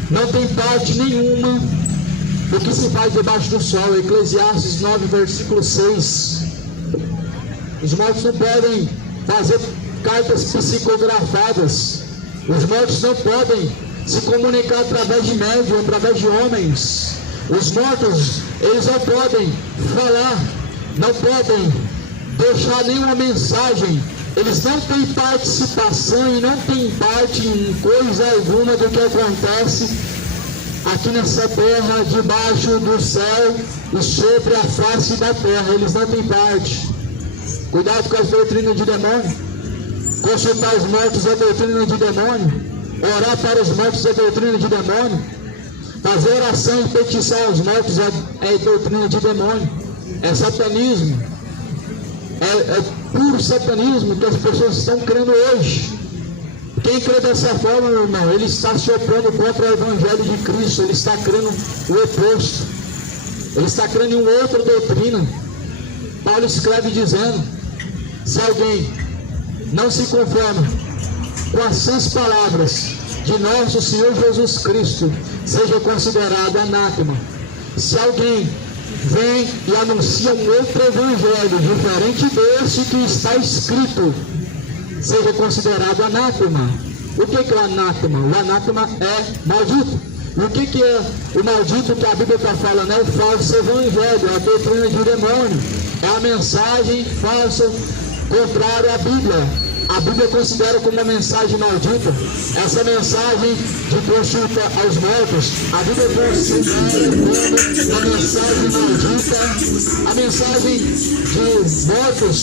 não tem parte nenhuma do que se faz debaixo do sol. Eclesiastes 9, versículo 6. Os mortos não podem fazer cartas psicografadas, os mortos não podem se comunicar através de médium, através de homens. Os mortos, eles não podem falar, não podem deixar nenhuma mensagem, eles não têm participação e não têm parte em coisa alguma do que acontece aqui nessa terra, debaixo do céu e sobre a face da terra. Eles não têm parte. Cuidado com as doutrinas de demônio. Consultar os mortos é doutrina de demônio. Orar para os mortos é doutrina de demônio. Fazer oração e petição aos mortos é doutrina de demônio. É satanismo. É puro satanismo que as pessoas estão crendo hoje. Quem crê dessa forma, meu irmão, ele está se opondo contra o Evangelho de Cristo. Ele está crendo o oposto. Ele está crendo em uma outra doutrina. Paulo escreve dizendo: se alguém não se conforma com as sãs palavras de nosso Senhor Jesus Cristo, seja considerado anátema. Se alguém vem e anuncia um outro evangelho diferente desse que está escrito, seja considerado anátema. O que é o anátema? O anátema é maldito. E o que é o maldito que a Bíblia está falando? É o falso evangelho, é a doutrina de demônio, é a mensagem falsa contrária à Bíblia. A Bíblia considera como uma mensagem maldita essa mensagem de consulta aos mortos. A Bíblia considera como uma mensagem maldita a mensagem de mortos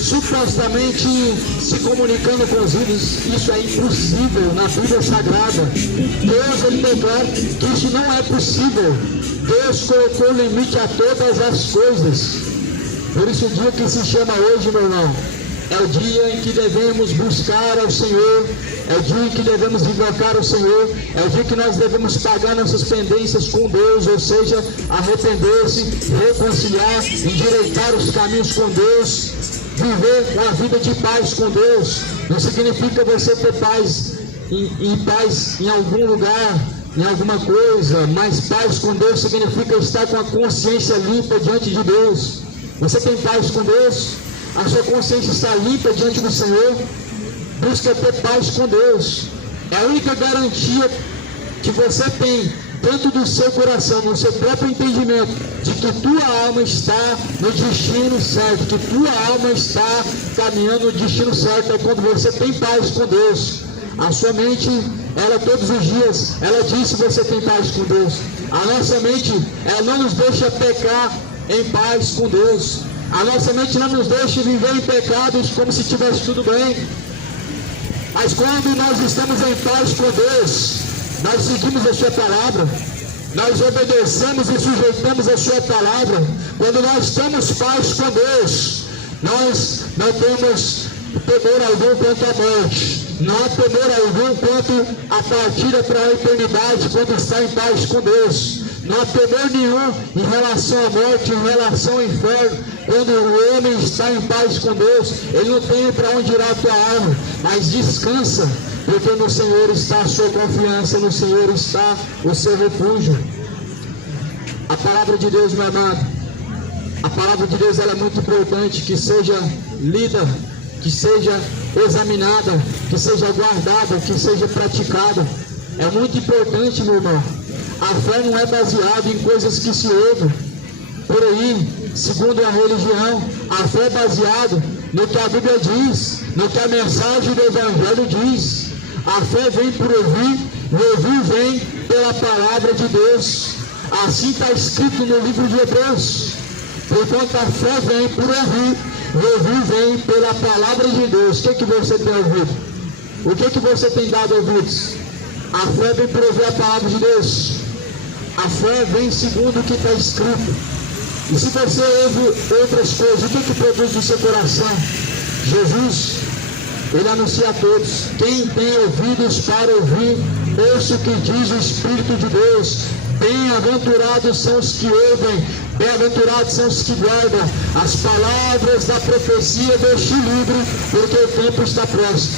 supostamente se comunicando com os vivos. Isso é impossível na Bíblia Sagrada. Deus, ele declara que isso não é possível. Deus colocou limite a todas as coisas. Por isso o dia que se chama hoje, meu irmão, é o dia em que devemos buscar ao Senhor, é o dia em que devemos invocar ao Senhor, é o dia que nós devemos pagar nossas pendências com Deus, ou seja, arrepender-se, reconciliar, endireitar os caminhos com Deus, viver uma vida de paz com Deus. Não significa você ter paz em algum lugar, em alguma coisa, mas paz com Deus significa estar com a consciência limpa diante de Deus. Você tem paz com Deus? A sua consciência está limpa diante do Senhor? Busca ter paz com Deus. É a única garantia que você tem dentro do seu coração, no seu próprio entendimento, de que tua alma está no destino certo, que tua alma está caminhando no destino certo. É quando você tem paz com Deus. A sua mente, ela todos os dias, ela diz se você tem paz com Deus. A nossa mente, ela não nos deixa pecar em paz com Deus. A nossa mente não nos deixa viver em pecados como se estivesse tudo bem. Mas quando nós estamos em paz com Deus, nós seguimos a sua palavra, nós obedecemos e sujeitamos a sua palavra. Quando nós temos paz com Deus, nós não temos temor algum quanto à morte, não há temor algum quanto à partida para a eternidade, quando está em paz com Deus. Não há temor nenhum em relação à morte, em relação ao inferno. Quando o homem está em paz com Deus, ele não tem para onde ir a tua alma, mas descansa, porque no Senhor está a sua confiança, no Senhor está o seu refúgio. A palavra de Deus, meu amado, a palavra de Deus, ela é muito importante que seja lida, que seja examinada, que seja guardada, que seja praticada. É muito importante, meu irmão. A fé não é baseada em coisas que se ouvem por aí, segundo a religião. A fé é baseada no que a Bíblia diz, no que a mensagem do Evangelho diz. A fé vem por ouvir, e ouvir vem pela palavra de Deus. Assim está escrito no livro de Hebreus. Portanto, a fé vem por ouvir, e ouvir vem pela palavra de Deus. O que você tem ouvido? O que você tem dado ouvidos? A fé vem por ouvir a palavra de Deus. A fé vem segundo o que está escrito. E se você ouve outras coisas, o que produz no seu coração? Jesus, ele anuncia a todos: quem tem ouvidos para ouvir, ouça o que diz o Espírito de Deus. Bem-aventurados são os que ouvem, bem-aventurados são os que guardam as palavras da profecia deste livro, porque o tempo está próximo.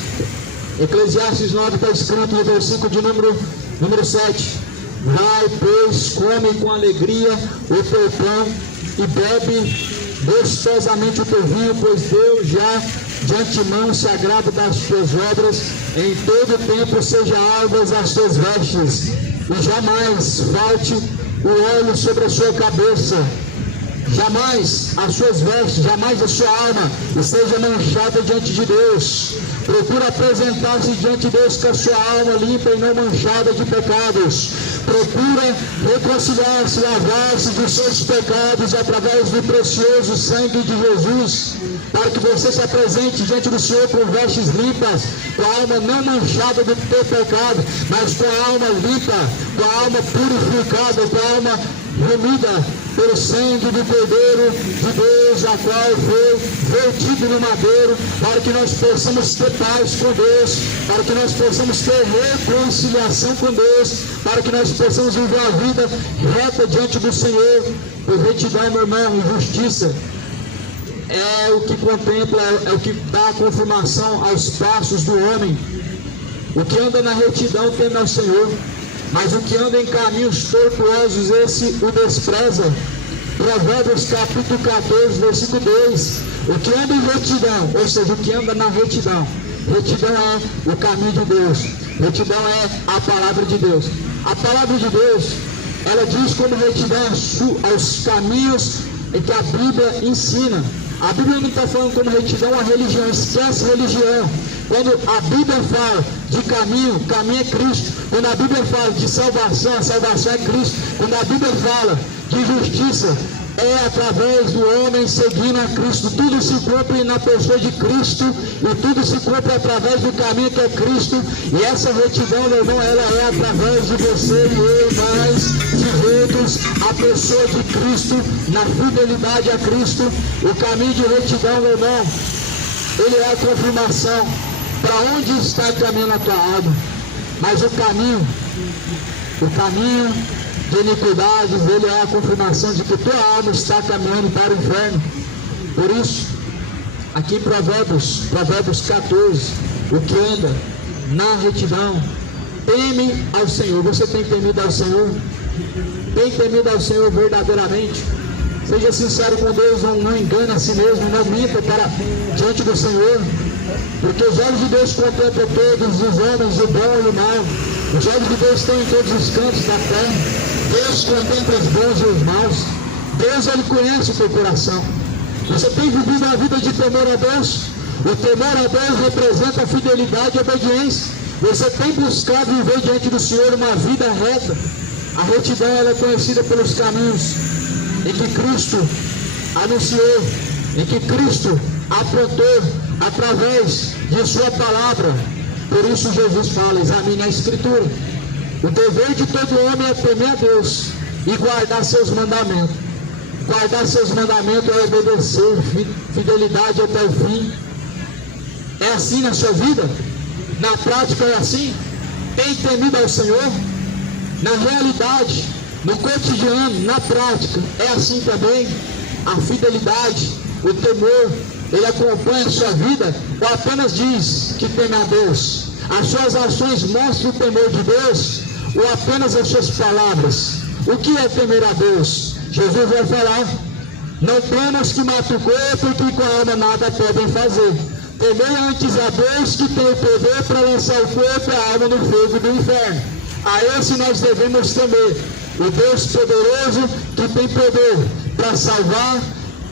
Eclesiastes 9 está escrito no versículo de número 7. Vai, pois, come com alegria o teu pão e bebe gostosamente o teu vinho, pois Deus já de antemão se agrada das tuas obras. Em todo tempo seja alvas as tuas vestes, e jamais falte o óleo sobre a sua cabeça. Jamais as suas vestes, jamais a sua alma esteja manchada diante de Deus. Procura apresentar-se diante de Deus com a sua alma limpa e não manchada de pecados. Procura reconciliar-se, lavar-se dos seus pecados através do precioso sangue de Jesus, para que você se apresente diante do Senhor com vestes limpas, com a alma não manchada do teu pecado, mas com a alma limpa, com a alma purificada, com a alma remida pelo sangue do Cordeiro de Deus, a qual foi vertido no madeiro, para que nós possamos ter paz com Deus, para que nós possamos ter reconciliação com Deus, para que nós possamos viver a vida reta diante do Senhor. Pois retidão, meu irmão, e justiça é o que contempla, é o que dá a confirmação aos passos do homem. O que anda na retidão teme ao Senhor, mas o que anda em caminhos tortuosos, esse o despreza. Provérbios capítulo 14, versículo 2. O que anda em retidão, ou seja, o que anda na retidão. Retidão é o caminho de Deus. Retidão é a palavra de Deus. A palavra de Deus, ela diz como retidão aos caminhos que a Bíblia ensina. A Bíblia não está falando como retidão a religião, esquece religião. Quando a Bíblia fala de caminho, caminho é Cristo. Quando a Bíblia fala de salvação, a salvação é Cristo. Quando a Bíblia fala de justiça, é através do homem seguindo a Cristo. Tudo se cumpre na pessoa de Cristo, e tudo se cumpre através do caminho que é Cristo. E essa retidão, meu irmão, ela é através de você e eu, nós, sujeitos à pessoa de Cristo, na fidelidade a Cristo. O caminho de retidão, meu irmão, ele é a confirmação para onde está caminhando a tua alma. Mas o caminho de iniquidades, ele é a confirmação de que tua alma está caminhando para o inferno. Por isso, aqui em Provérbios 14, o que anda na retidão teme ao Senhor. Você tem temido ao Senhor? Tem temido ao Senhor verdadeiramente? Seja sincero com Deus, não engane a si mesmo, não minta diante do Senhor, porque os olhos de Deus contemplam todos os homens, o bom e o mal. Os olhos de Deus estão em todos os cantos da terra. Deus contempla os bons e os maus. Deus, Ele conhece o teu coração. Você tem vivido uma vida de temor a Deus? O temor a Deus representa a fidelidade e a obediência. Você tem buscado viver diante do Senhor uma vida reta. A retidão, ela é conhecida pelos caminhos em que Cristo anunciou, em que Cristo aprontou através de sua palavra. Por isso Jesus fala: examine a Escritura. O dever de todo homem é temer a Deus e guardar seus mandamentos. Guardar seus mandamentos é obedecer, fidelidade até o fim. É assim na sua vida? Na prática é assim? Tem temido ao Senhor? Na realidade, no cotidiano, na prática, é assim também? A fidelidade, o temor, ele acompanha a sua vida ou apenas diz que teme a Deus? As suas ações mostram o temor de Deus ou apenas as suas palavras? O que é temer a Deus? Jesus vai falar: não temas que matam o corpo e que com a alma nada podem fazer. Temei antes a Deus que tem o poder para lançar o corpo e a alma no fogo do inferno. A esse nós devemos temer. O Deus poderoso que tem poder para salvar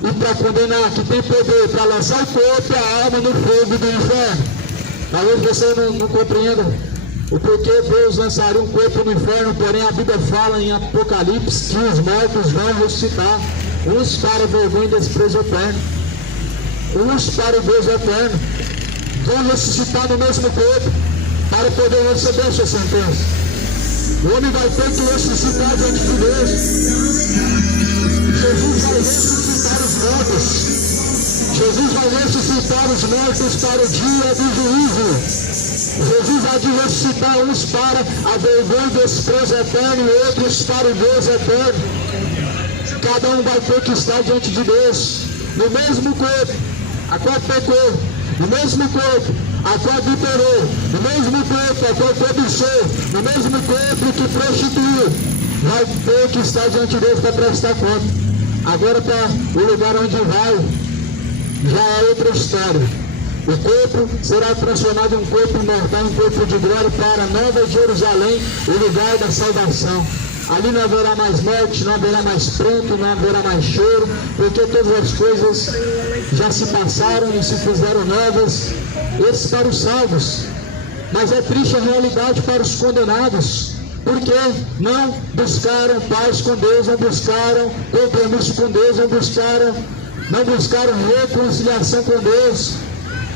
e para condenar, que tem poder para lançar o corpo e a alma no fogo do inferno. Talvez você não compreenda o porquê Deus lançaria um corpo no inferno, porém a Bíblia fala em Apocalipse que os mortos vão ressuscitar, uns para vergonha e desprezo eterno, uns para o Deus eterno, vão ressuscitar no mesmo corpo para poder receber sua sentença. O homem vai ter que ressuscitar diante de Deus. Jesus vai ressuscitar os mortos. Jesus vai ressuscitar os mortos para o dia do juízo. Jesus vai ressuscitar uns para a vergonha e desprezo eterno e outros para o Deus eterno. Cada um vai ter que estar diante de Deus no mesmo corpo a qual pecou, no mesmo corpo a qual adulterou, no mesmo corpo a qual cobiçou, no mesmo corpo que prostituiu. Vai ter que estar diante de Deus para prestar conta. Agora, para o lugar onde vai, já é outra história. O corpo será transformado em um corpo imortal, um corpo de glória para a Nova Jerusalém, o lugar da salvação. Ali não haverá mais morte, não haverá mais pranto, não haverá mais choro, porque todas as coisas já se passaram e se fizeram novas. Esses para os salvos. Mas é triste a realidade para os condenados, porque não buscaram paz com Deus, não buscaram compromisso com Deus, não buscaram reconciliação com Deus.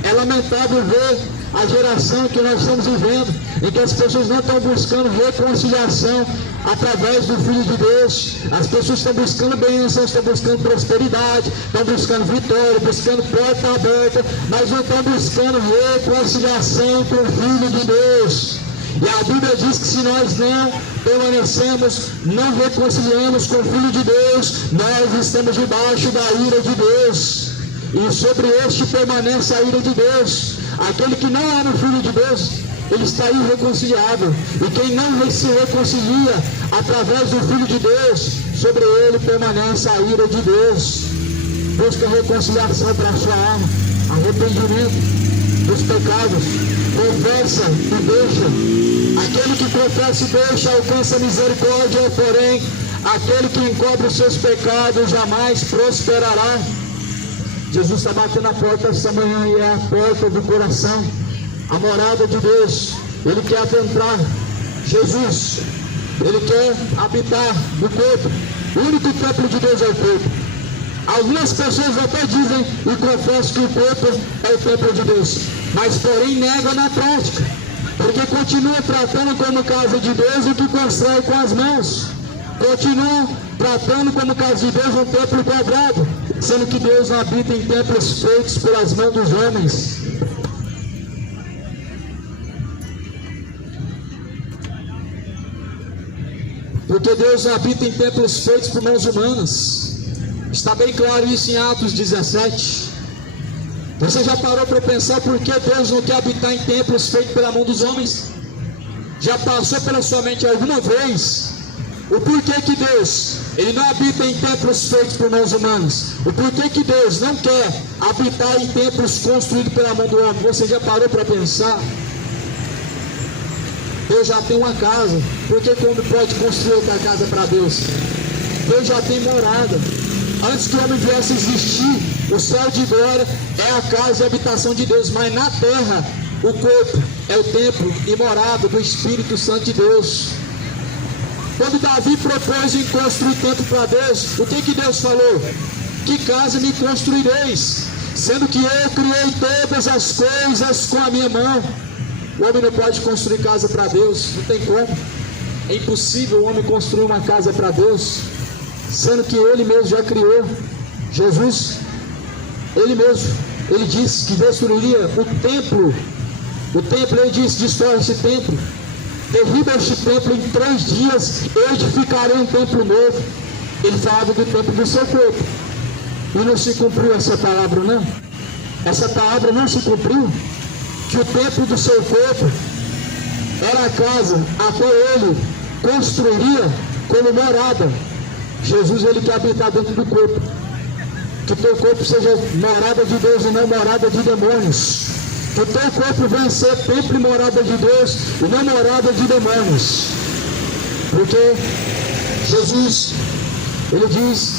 É lamentável ver a geração que nós estamos vivendo, em que as pessoas não estão buscando reconciliação através do Filho de Deus. As pessoas estão buscando bênção, estão buscando prosperidade, estão buscando vitória, buscando porta aberta, mas não estão buscando reconciliação com o Filho de Deus. E a Bíblia diz que se nós não permanecemos, não reconciliamos com o Filho de Deus, nós estamos debaixo da ira de Deus. E sobre este permanece a ira de Deus. Aquele que não ama o Filho de Deus, ele está irreconciliável. E quem não se reconcilia através do Filho de Deus, sobre ele permanece a ira de Deus. Busca reconciliação para a sua alma, arrependimento dos pecados, confessa e deixa. Aquele que confessa e deixa alcança misericórdia, porém aquele que encobre os seus pecados jamais prosperará. Jesus está batendo a porta esta manhã e é a porta do coração, a morada de Deus. Ele quer adentrar. Jesus, ele quer habitar no corpo. O único templo de Deus é o corpo. Algumas pessoas até dizem e confessam que o corpo é o templo de Deus, mas porém negam na prática, porque continuam tratando como casa de Deus o que constrói com as mãos. Continuam tratando como casa de Deus um templo quadrado, sendo que Deus não habita em templos feitos pelas mãos dos homens. Porque Deus não habita em templos feitos por mãos humanas. Está bem claro isso em Atos 17. Você já parou para pensar por que Deus não quer habitar em templos feitos pela mão dos homens? Já passou pela sua mente alguma vez o porquê que Deus, ele não habita em templos feitos por mãos humanas? O porquê que Deus não quer habitar em templos construídos pela mão do homem? Você já parou para pensar? Deus já tem uma casa. Por que o homem pode construir outra casa para Deus? Deus já tem morada. Antes que o homem viesse existir, o céu de glória é a casa e a habitação de Deus, mas na terra, o corpo é o templo e morada do Espírito Santo de Deus. Quando Davi propôs em construir templo para Deus, o que Deus falou? Que casa me construireis, sendo que eu criei todas as coisas com a minha mão. O homem não pode construir casa para Deus, não tem como. É impossível o homem construir uma casa para Deus, sendo que Ele mesmo já criou. Jesus, Ele mesmo, Ele disse que destruiria o templo. O templo, Ele disse, destrói esse templo. Derriba este templo em 3 dias, eu edificarei um templo novo. Ele falava do templo do seu corpo. E não se cumpriu essa palavra, não? Essa palavra não se cumpriu? Que o templo do seu corpo era a casa a qual Ele construiria como morada. Jesus, Ele quer habitar dentro do corpo. Que o teu corpo seja morada de Deus e não morada de demônios. Que o teu corpo venha ser templo e morada de Deus e não morada de demônios. Porque Jesus, Ele diz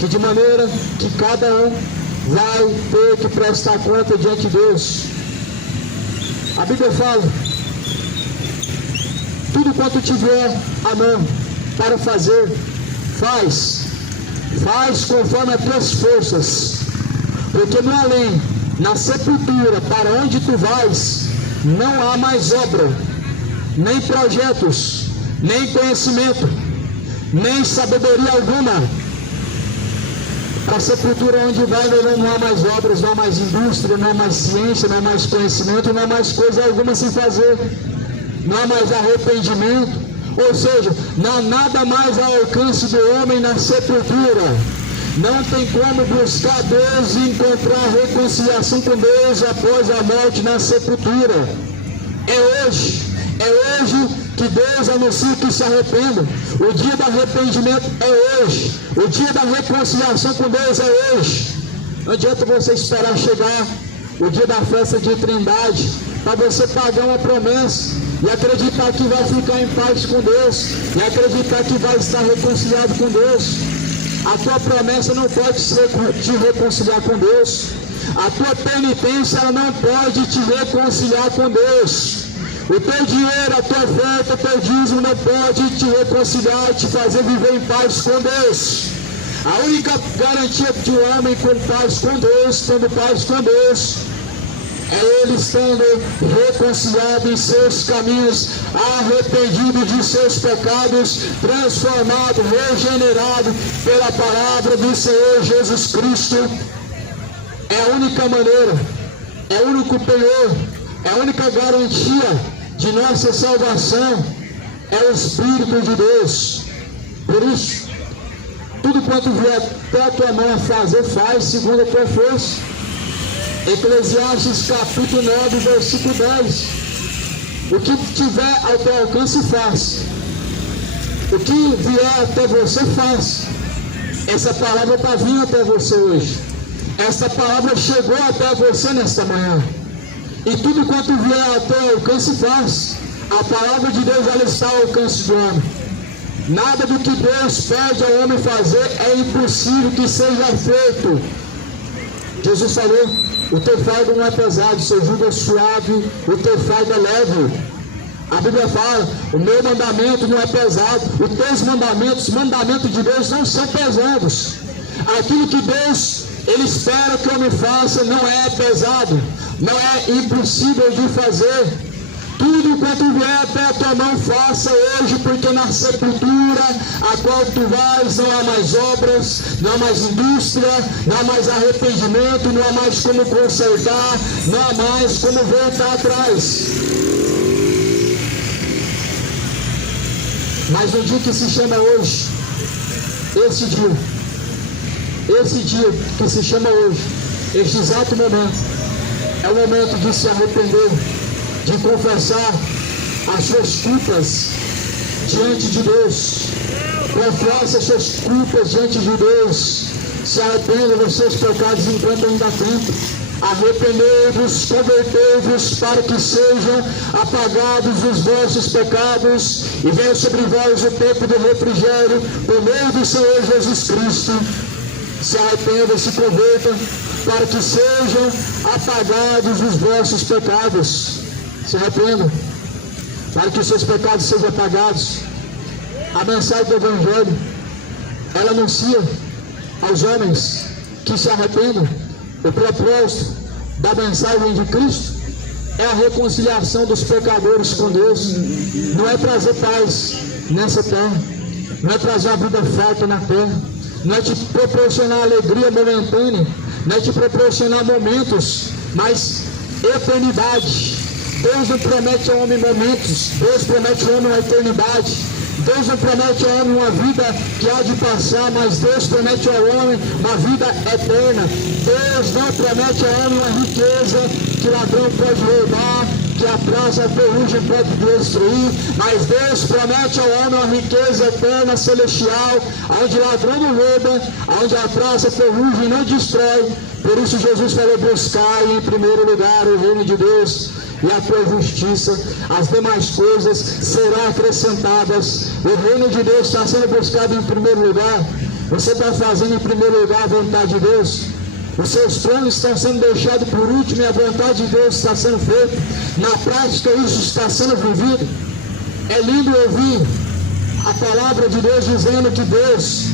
que de maneira que cada um vai ter que prestar conta diante de Deus. A Bíblia fala, tudo quanto tiver a mão para fazer, faz conforme as tuas forças, porque no além, na sepultura, para onde tu vais, não há mais obra, nem projetos, nem conhecimento, nem sabedoria alguma. Para a sepultura onde vai, não há mais obras, não há mais indústria, não há mais ciência, não há mais conhecimento, não há mais coisa alguma a se fazer, não há mais arrependimento, ou seja, não há nada mais ao alcance do homem na sepultura. Não tem como buscar Deus e encontrar reconciliação com Deus após a morte na sepultura. É hoje que Deus anuncia que se arrependa. O dia do arrependimento é hoje. O dia da reconciliação com Deus é hoje. Não adianta você esperar chegar o dia da festa de Trindade para você pagar uma promessa e acreditar que vai ficar em paz com Deus e acreditar que vai estar reconciliado com Deus. A tua promessa não pode ser te reconciliar com Deus. A tua penitência ela não pode te reconciliar com Deus. O teu dinheiro, a tua oferta, o teu dízimo não pode te reconciliar e te fazer viver em paz com Deus. A única garantia de um homem com paz com Deus, tendo paz com Deus, é ele estando reconciliado em seus caminhos, arrependido de seus pecados, transformado, regenerado pela palavra do Senhor Jesus Cristo. É a única maneira, é o único penhor, é a única garantia de nossa salvação, é o Espírito de Deus. Por isso, tudo quanto vier até a tua mão a fazer, faz segundo a tua força. Eclesiastes capítulo 9, versículo 10. O que tiver ao teu alcance, faz. O que vier até você, faz. Essa palavra está vindo até você hoje. Essa palavra chegou até você nesta manhã. E tudo quanto vier ao teu alcance, faz. A palavra de Deus ela está ao alcance do homem. Nada do que Deus pede ao homem fazer é impossível que seja feito. Jesus falou, o teu fardo não é pesado, o seu jugo é suave, o teu fardo é leve. A Bíblia fala, o meu mandamento não é pesado, os teus mandamentos, mandamentos de Deus não são pesados. Aquilo que Deus, Ele espera que o homem faça não é pesado, não é impossível de fazer. Tudo quanto vier até a tua mão, faça hoje, porque na sepultura a qual tu vais não há mais obras, não há mais indústria, não há mais arrependimento, não há mais como consertar, não há mais como voltar atrás. Mas no dia que se chama hoje, esse dia que se chama hoje, este exato momento, é o momento de se arrepender, de confessar as suas culpas diante de Deus. Confesse as suas culpas diante de Deus. Se arrependa dos seus pecados enquanto ainda há tempo. arrependei-vos, convertei-vos, para que sejam apagados os vossos pecados, e venha sobre vós o tempo do refrigério, por meio do Senhor Jesus Cristo. Se arrependam, se convertam, para que sejam apagados os vossos pecados. Se arrependam, para que os seus pecados sejam apagados. A mensagem do Evangelho, ela anuncia aos homens que se arrependam. O propósito da mensagem de Cristo é a reconciliação dos pecadores com Deus. Não é trazer paz nessa terra, não é trazer uma vida farta na terra, não é te proporcionar alegria momentânea, não é te proporcionar momentos, mas eternidade. Deus não promete ao homem momentos, Deus promete ao homem uma eternidade. Deus não promete ao homem uma vida que há de passar, mas Deus promete ao homem uma vida eterna. Deus não promete ao homem uma riqueza que ladrão pode roubar, que a praça, a ferrugem pode destruir, mas Deus promete ao homem uma riqueza eterna, celestial, onde ladrão não rouba, onde a praça, a ferrugem não destrói. Por isso Jesus falou: buscai em primeiro lugar o reino de Deus e a tua justiça, as demais coisas serão acrescentadas. O reino de Deus está sendo buscado em primeiro lugar. Você está fazendo em primeiro lugar a vontade de Deus? Os seus planos estão sendo deixados por último e a vontade de Deus está sendo feita. Na prática isso está sendo vivido. É lindo ouvir a palavra de Deus dizendo que Deus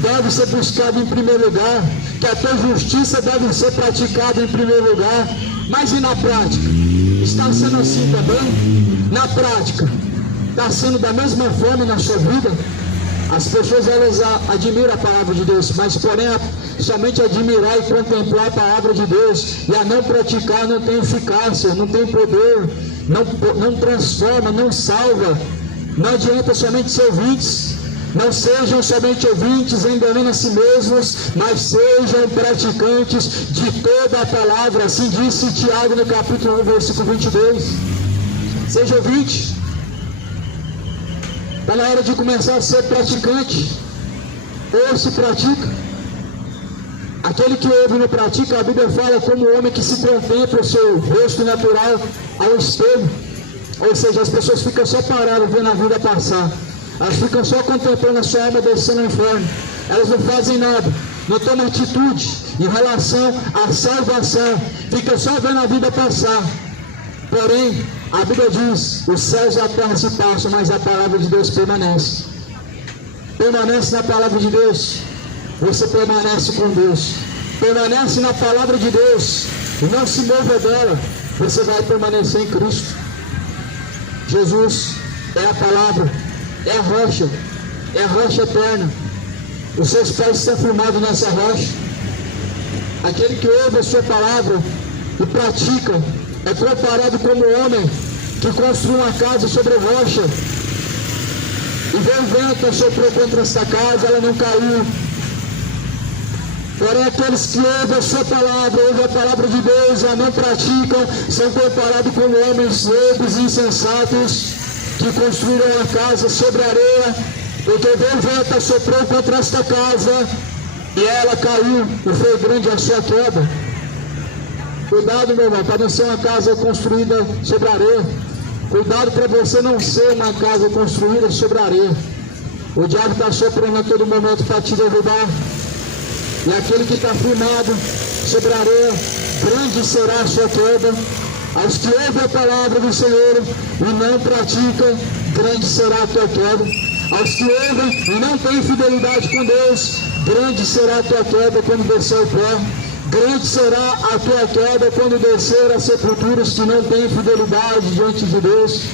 deve ser buscado em primeiro lugar, que a tua justiça deve ser praticada em primeiro lugar. Mas e na prática? Está sendo assim também? Na prática, está sendo da mesma forma na sua vida? As pessoas, elas admiram a palavra de Deus, mas porém somente admirar e contemplar a palavra de Deus e a não praticar não tem eficácia, não tem poder, não transforma, não salva. Não adianta somente ser ouvintes. Não sejam somente ouvintes, enganando a si mesmos, mas sejam praticantes de toda a palavra. Assim disse Tiago no capítulo 1, versículo 22. Seja ouvinte. Está na hora de começar a ser praticante. Ou se pratica. Aquele que ouve e não pratica, a Bíblia fala como o homem que se contempla o seu rosto natural ao espelho. Ou seja, as pessoas ficam só paradas vendo a vida passar. Elas ficam só contemplando a sua alma descendo no inferno. Elas não fazem nada, não tomam atitude em relação à salvação. Ficam só vendo a vida passar. Porém, a Bíblia diz: os céus e a terra se passam, mas a palavra de Deus permanece. Permanece na palavra de Deus. Você permanece com Deus. Permanece na palavra de Deus e não se mova dela. Você vai permanecer em Cristo. Jesus é a palavra, é a rocha eterna. Os seus pés estão firmados nessa rocha. Aquele que ouve a sua palavra e pratica é comparado como o homem que construiu uma casa sobre rocha e veio o vento, soprou contra esta casa, ela não caiu. Porém, aqueles que ouvem a sua palavra, ouvem a palavra de Deus e a não praticam, são comparados como homens loucos e insensatos que construíram uma casa sobre areia, porque veio o vento, soprou contra esta casa e ela caiu, e foi grande a sua queda. Cuidado, meu irmão, para não ser uma casa construída sobre areia. Cuidado para você não ser uma casa construída sobre areia. O diabo está soprando a todo momento para te derrubar. E aquele que está firmado sobre a areia, grande será a sua queda. Aos que ouvem a palavra do Senhor e não praticam, grande será a tua queda. Aos que ouvem e não têm fidelidade com Deus, grande será a tua queda quando descer o pó. Grande será a tua queda quando descer as sepulturas que não têm fidelidade diante de Deus.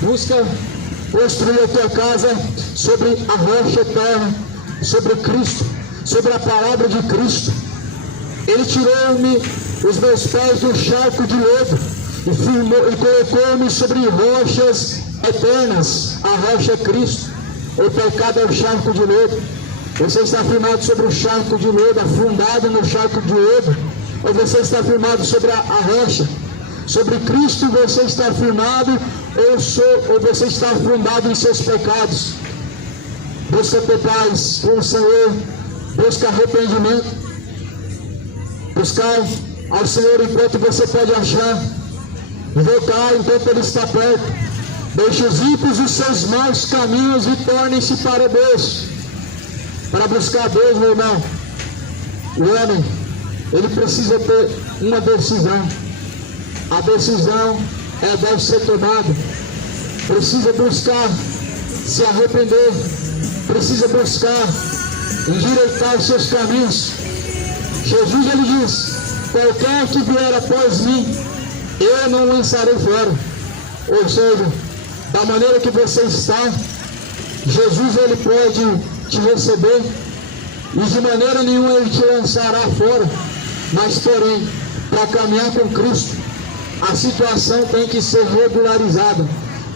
Busca construir a tua casa sobre a rocha eterna, sobre Cristo, sobre a palavra de Cristo. Ele tirou-me os meus pés do charco de lodo e colocou-me sobre rochas eternas. A rocha é Cristo. O pecado é o charco de lodo. Você está firmado sobre o charco de lodo, afundado no charco de lodo, ou você está firmado sobre a rocha? Sobre Cristo você está firmado, ou você está afundado em seus pecados? Busca ter paz com o Senhor, busca arrependimento. Buscar ao Senhor enquanto você pode achar. Invocar enquanto Ele está perto. Deixe os ímpios os seus maus caminhos e tornem-se para Deus. Para buscar Deus, meu irmão, o homem, ele precisa ter uma decisão. A decisão deve ser tomada. Precisa buscar se arrepender. Precisa buscar endireitar os seus caminhos. Jesus, ele diz: qualquer que vier após mim, eu não lançarei fora. Ou seja, da maneira que você está, Jesus, ele pode te receber e de maneira nenhuma ele te lançará fora. Mas porém, para caminhar com Cristo, a situação tem que ser regularizada.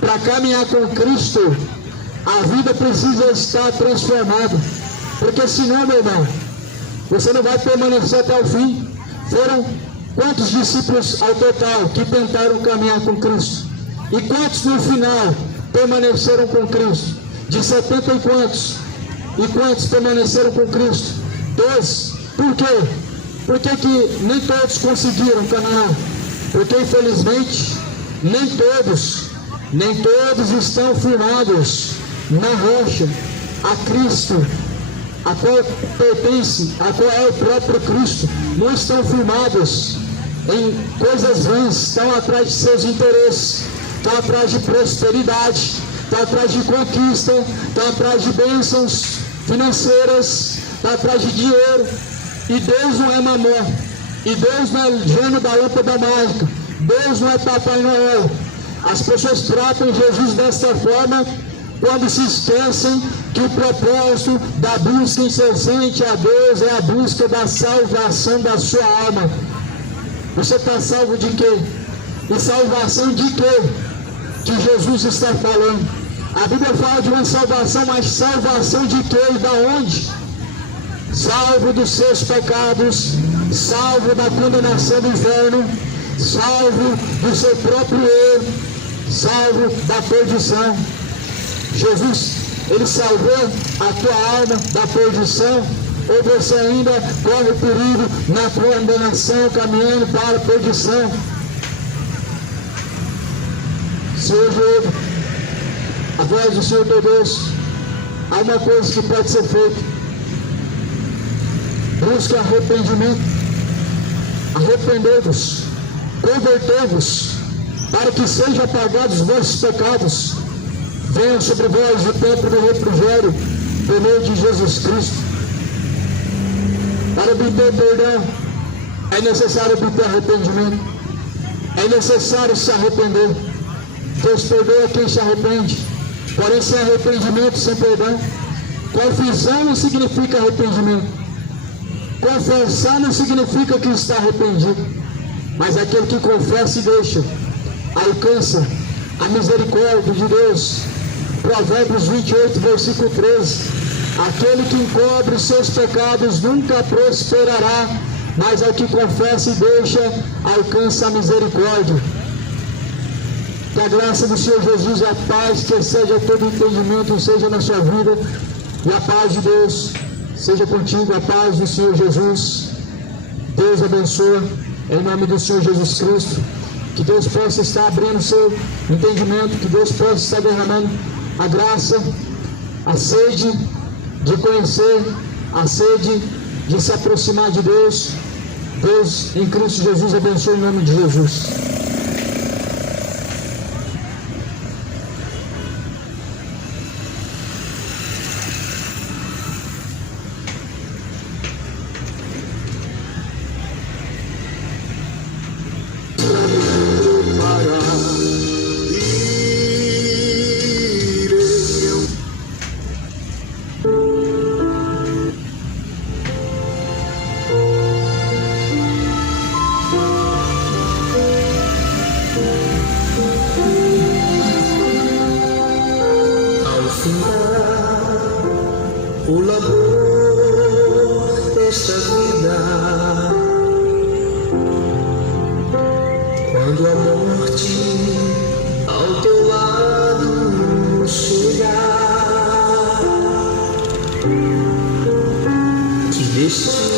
Para caminhar com Cristo, a vida precisa estar transformada, porque senão, meu irmão, você não vai permanecer até o fim. Foram quantos discípulos ao total que tentaram caminhar com Cristo? E quantos no final permaneceram com Cristo? De 70 e quantos? E quantos permaneceram com Cristo? 12. Por quê? Por que que nem todos conseguiram caminhar? Porque infelizmente nem todos estão firmados na rocha, a Cristo, a qual pertence, a qual é o próprio Cristo. Não estão firmados em coisas vãs, estão atrás de seus interesses, estão atrás de prosperidade, estão atrás de conquista, estão atrás de bênçãos financeiras, estão atrás de dinheiro. E Deus não é mamão, e Deus não é gênio da lâmpada mágica, Deus não é Papai Noel. As pessoas tratam Jesus desta forma quando se esquecem que o propósito da busca incessante a Deus é a busca da salvação da sua alma. Você está salvo de quê? E salvação de quê? Que Jesus está falando. A Bíblia fala de uma salvação, mas salvação de quê e da onde? Salvo dos seus pecados, salvo da condenação do inferno, salvo do seu próprio erro, salvo da perdição. Jesus, ele salvou a tua alma da perdição, ou você ainda corre perigo na condenação, caminhando para a perdição? Se hoje ouve a voz do Senhor teu Deus, há uma coisa que pode ser feita. Busque arrependimento, arrependei-vos, convertei-vos, para que sejam apagados os vossos pecados, venha sobre vós o tempo do refrigério, por meio de Jesus Cristo. Para obter perdão, é necessário obter arrependimento, é necessário se arrepender. Deus perdoa quem se arrepende, porém sem arrependimento, sem perdão. Confissão não significa arrependimento. Confessar não significa que está arrependido, mas aquele que confessa e deixa, alcança a misericórdia de Deus. Provérbios 28, versículo 13. Aquele que encobre os seus pecados nunca prosperará, mas ao que confessa e deixa, alcança a misericórdia. Que a graça do Senhor Jesus e a paz que excede todo entendimento seja na sua vida, e a paz de Deus seja contigo, a paz do Senhor Jesus. Deus abençoe, em nome do Senhor Jesus Cristo. Que Deus possa estar abrindo o seu entendimento, que Deus possa estar derramando a graça, a sede de conhecer, a sede de se aproximar de Deus. Deus em Cristo Jesus abençoe em nome de Jesus. O labor desta vida, quando a morte ao teu lado chegar, te destino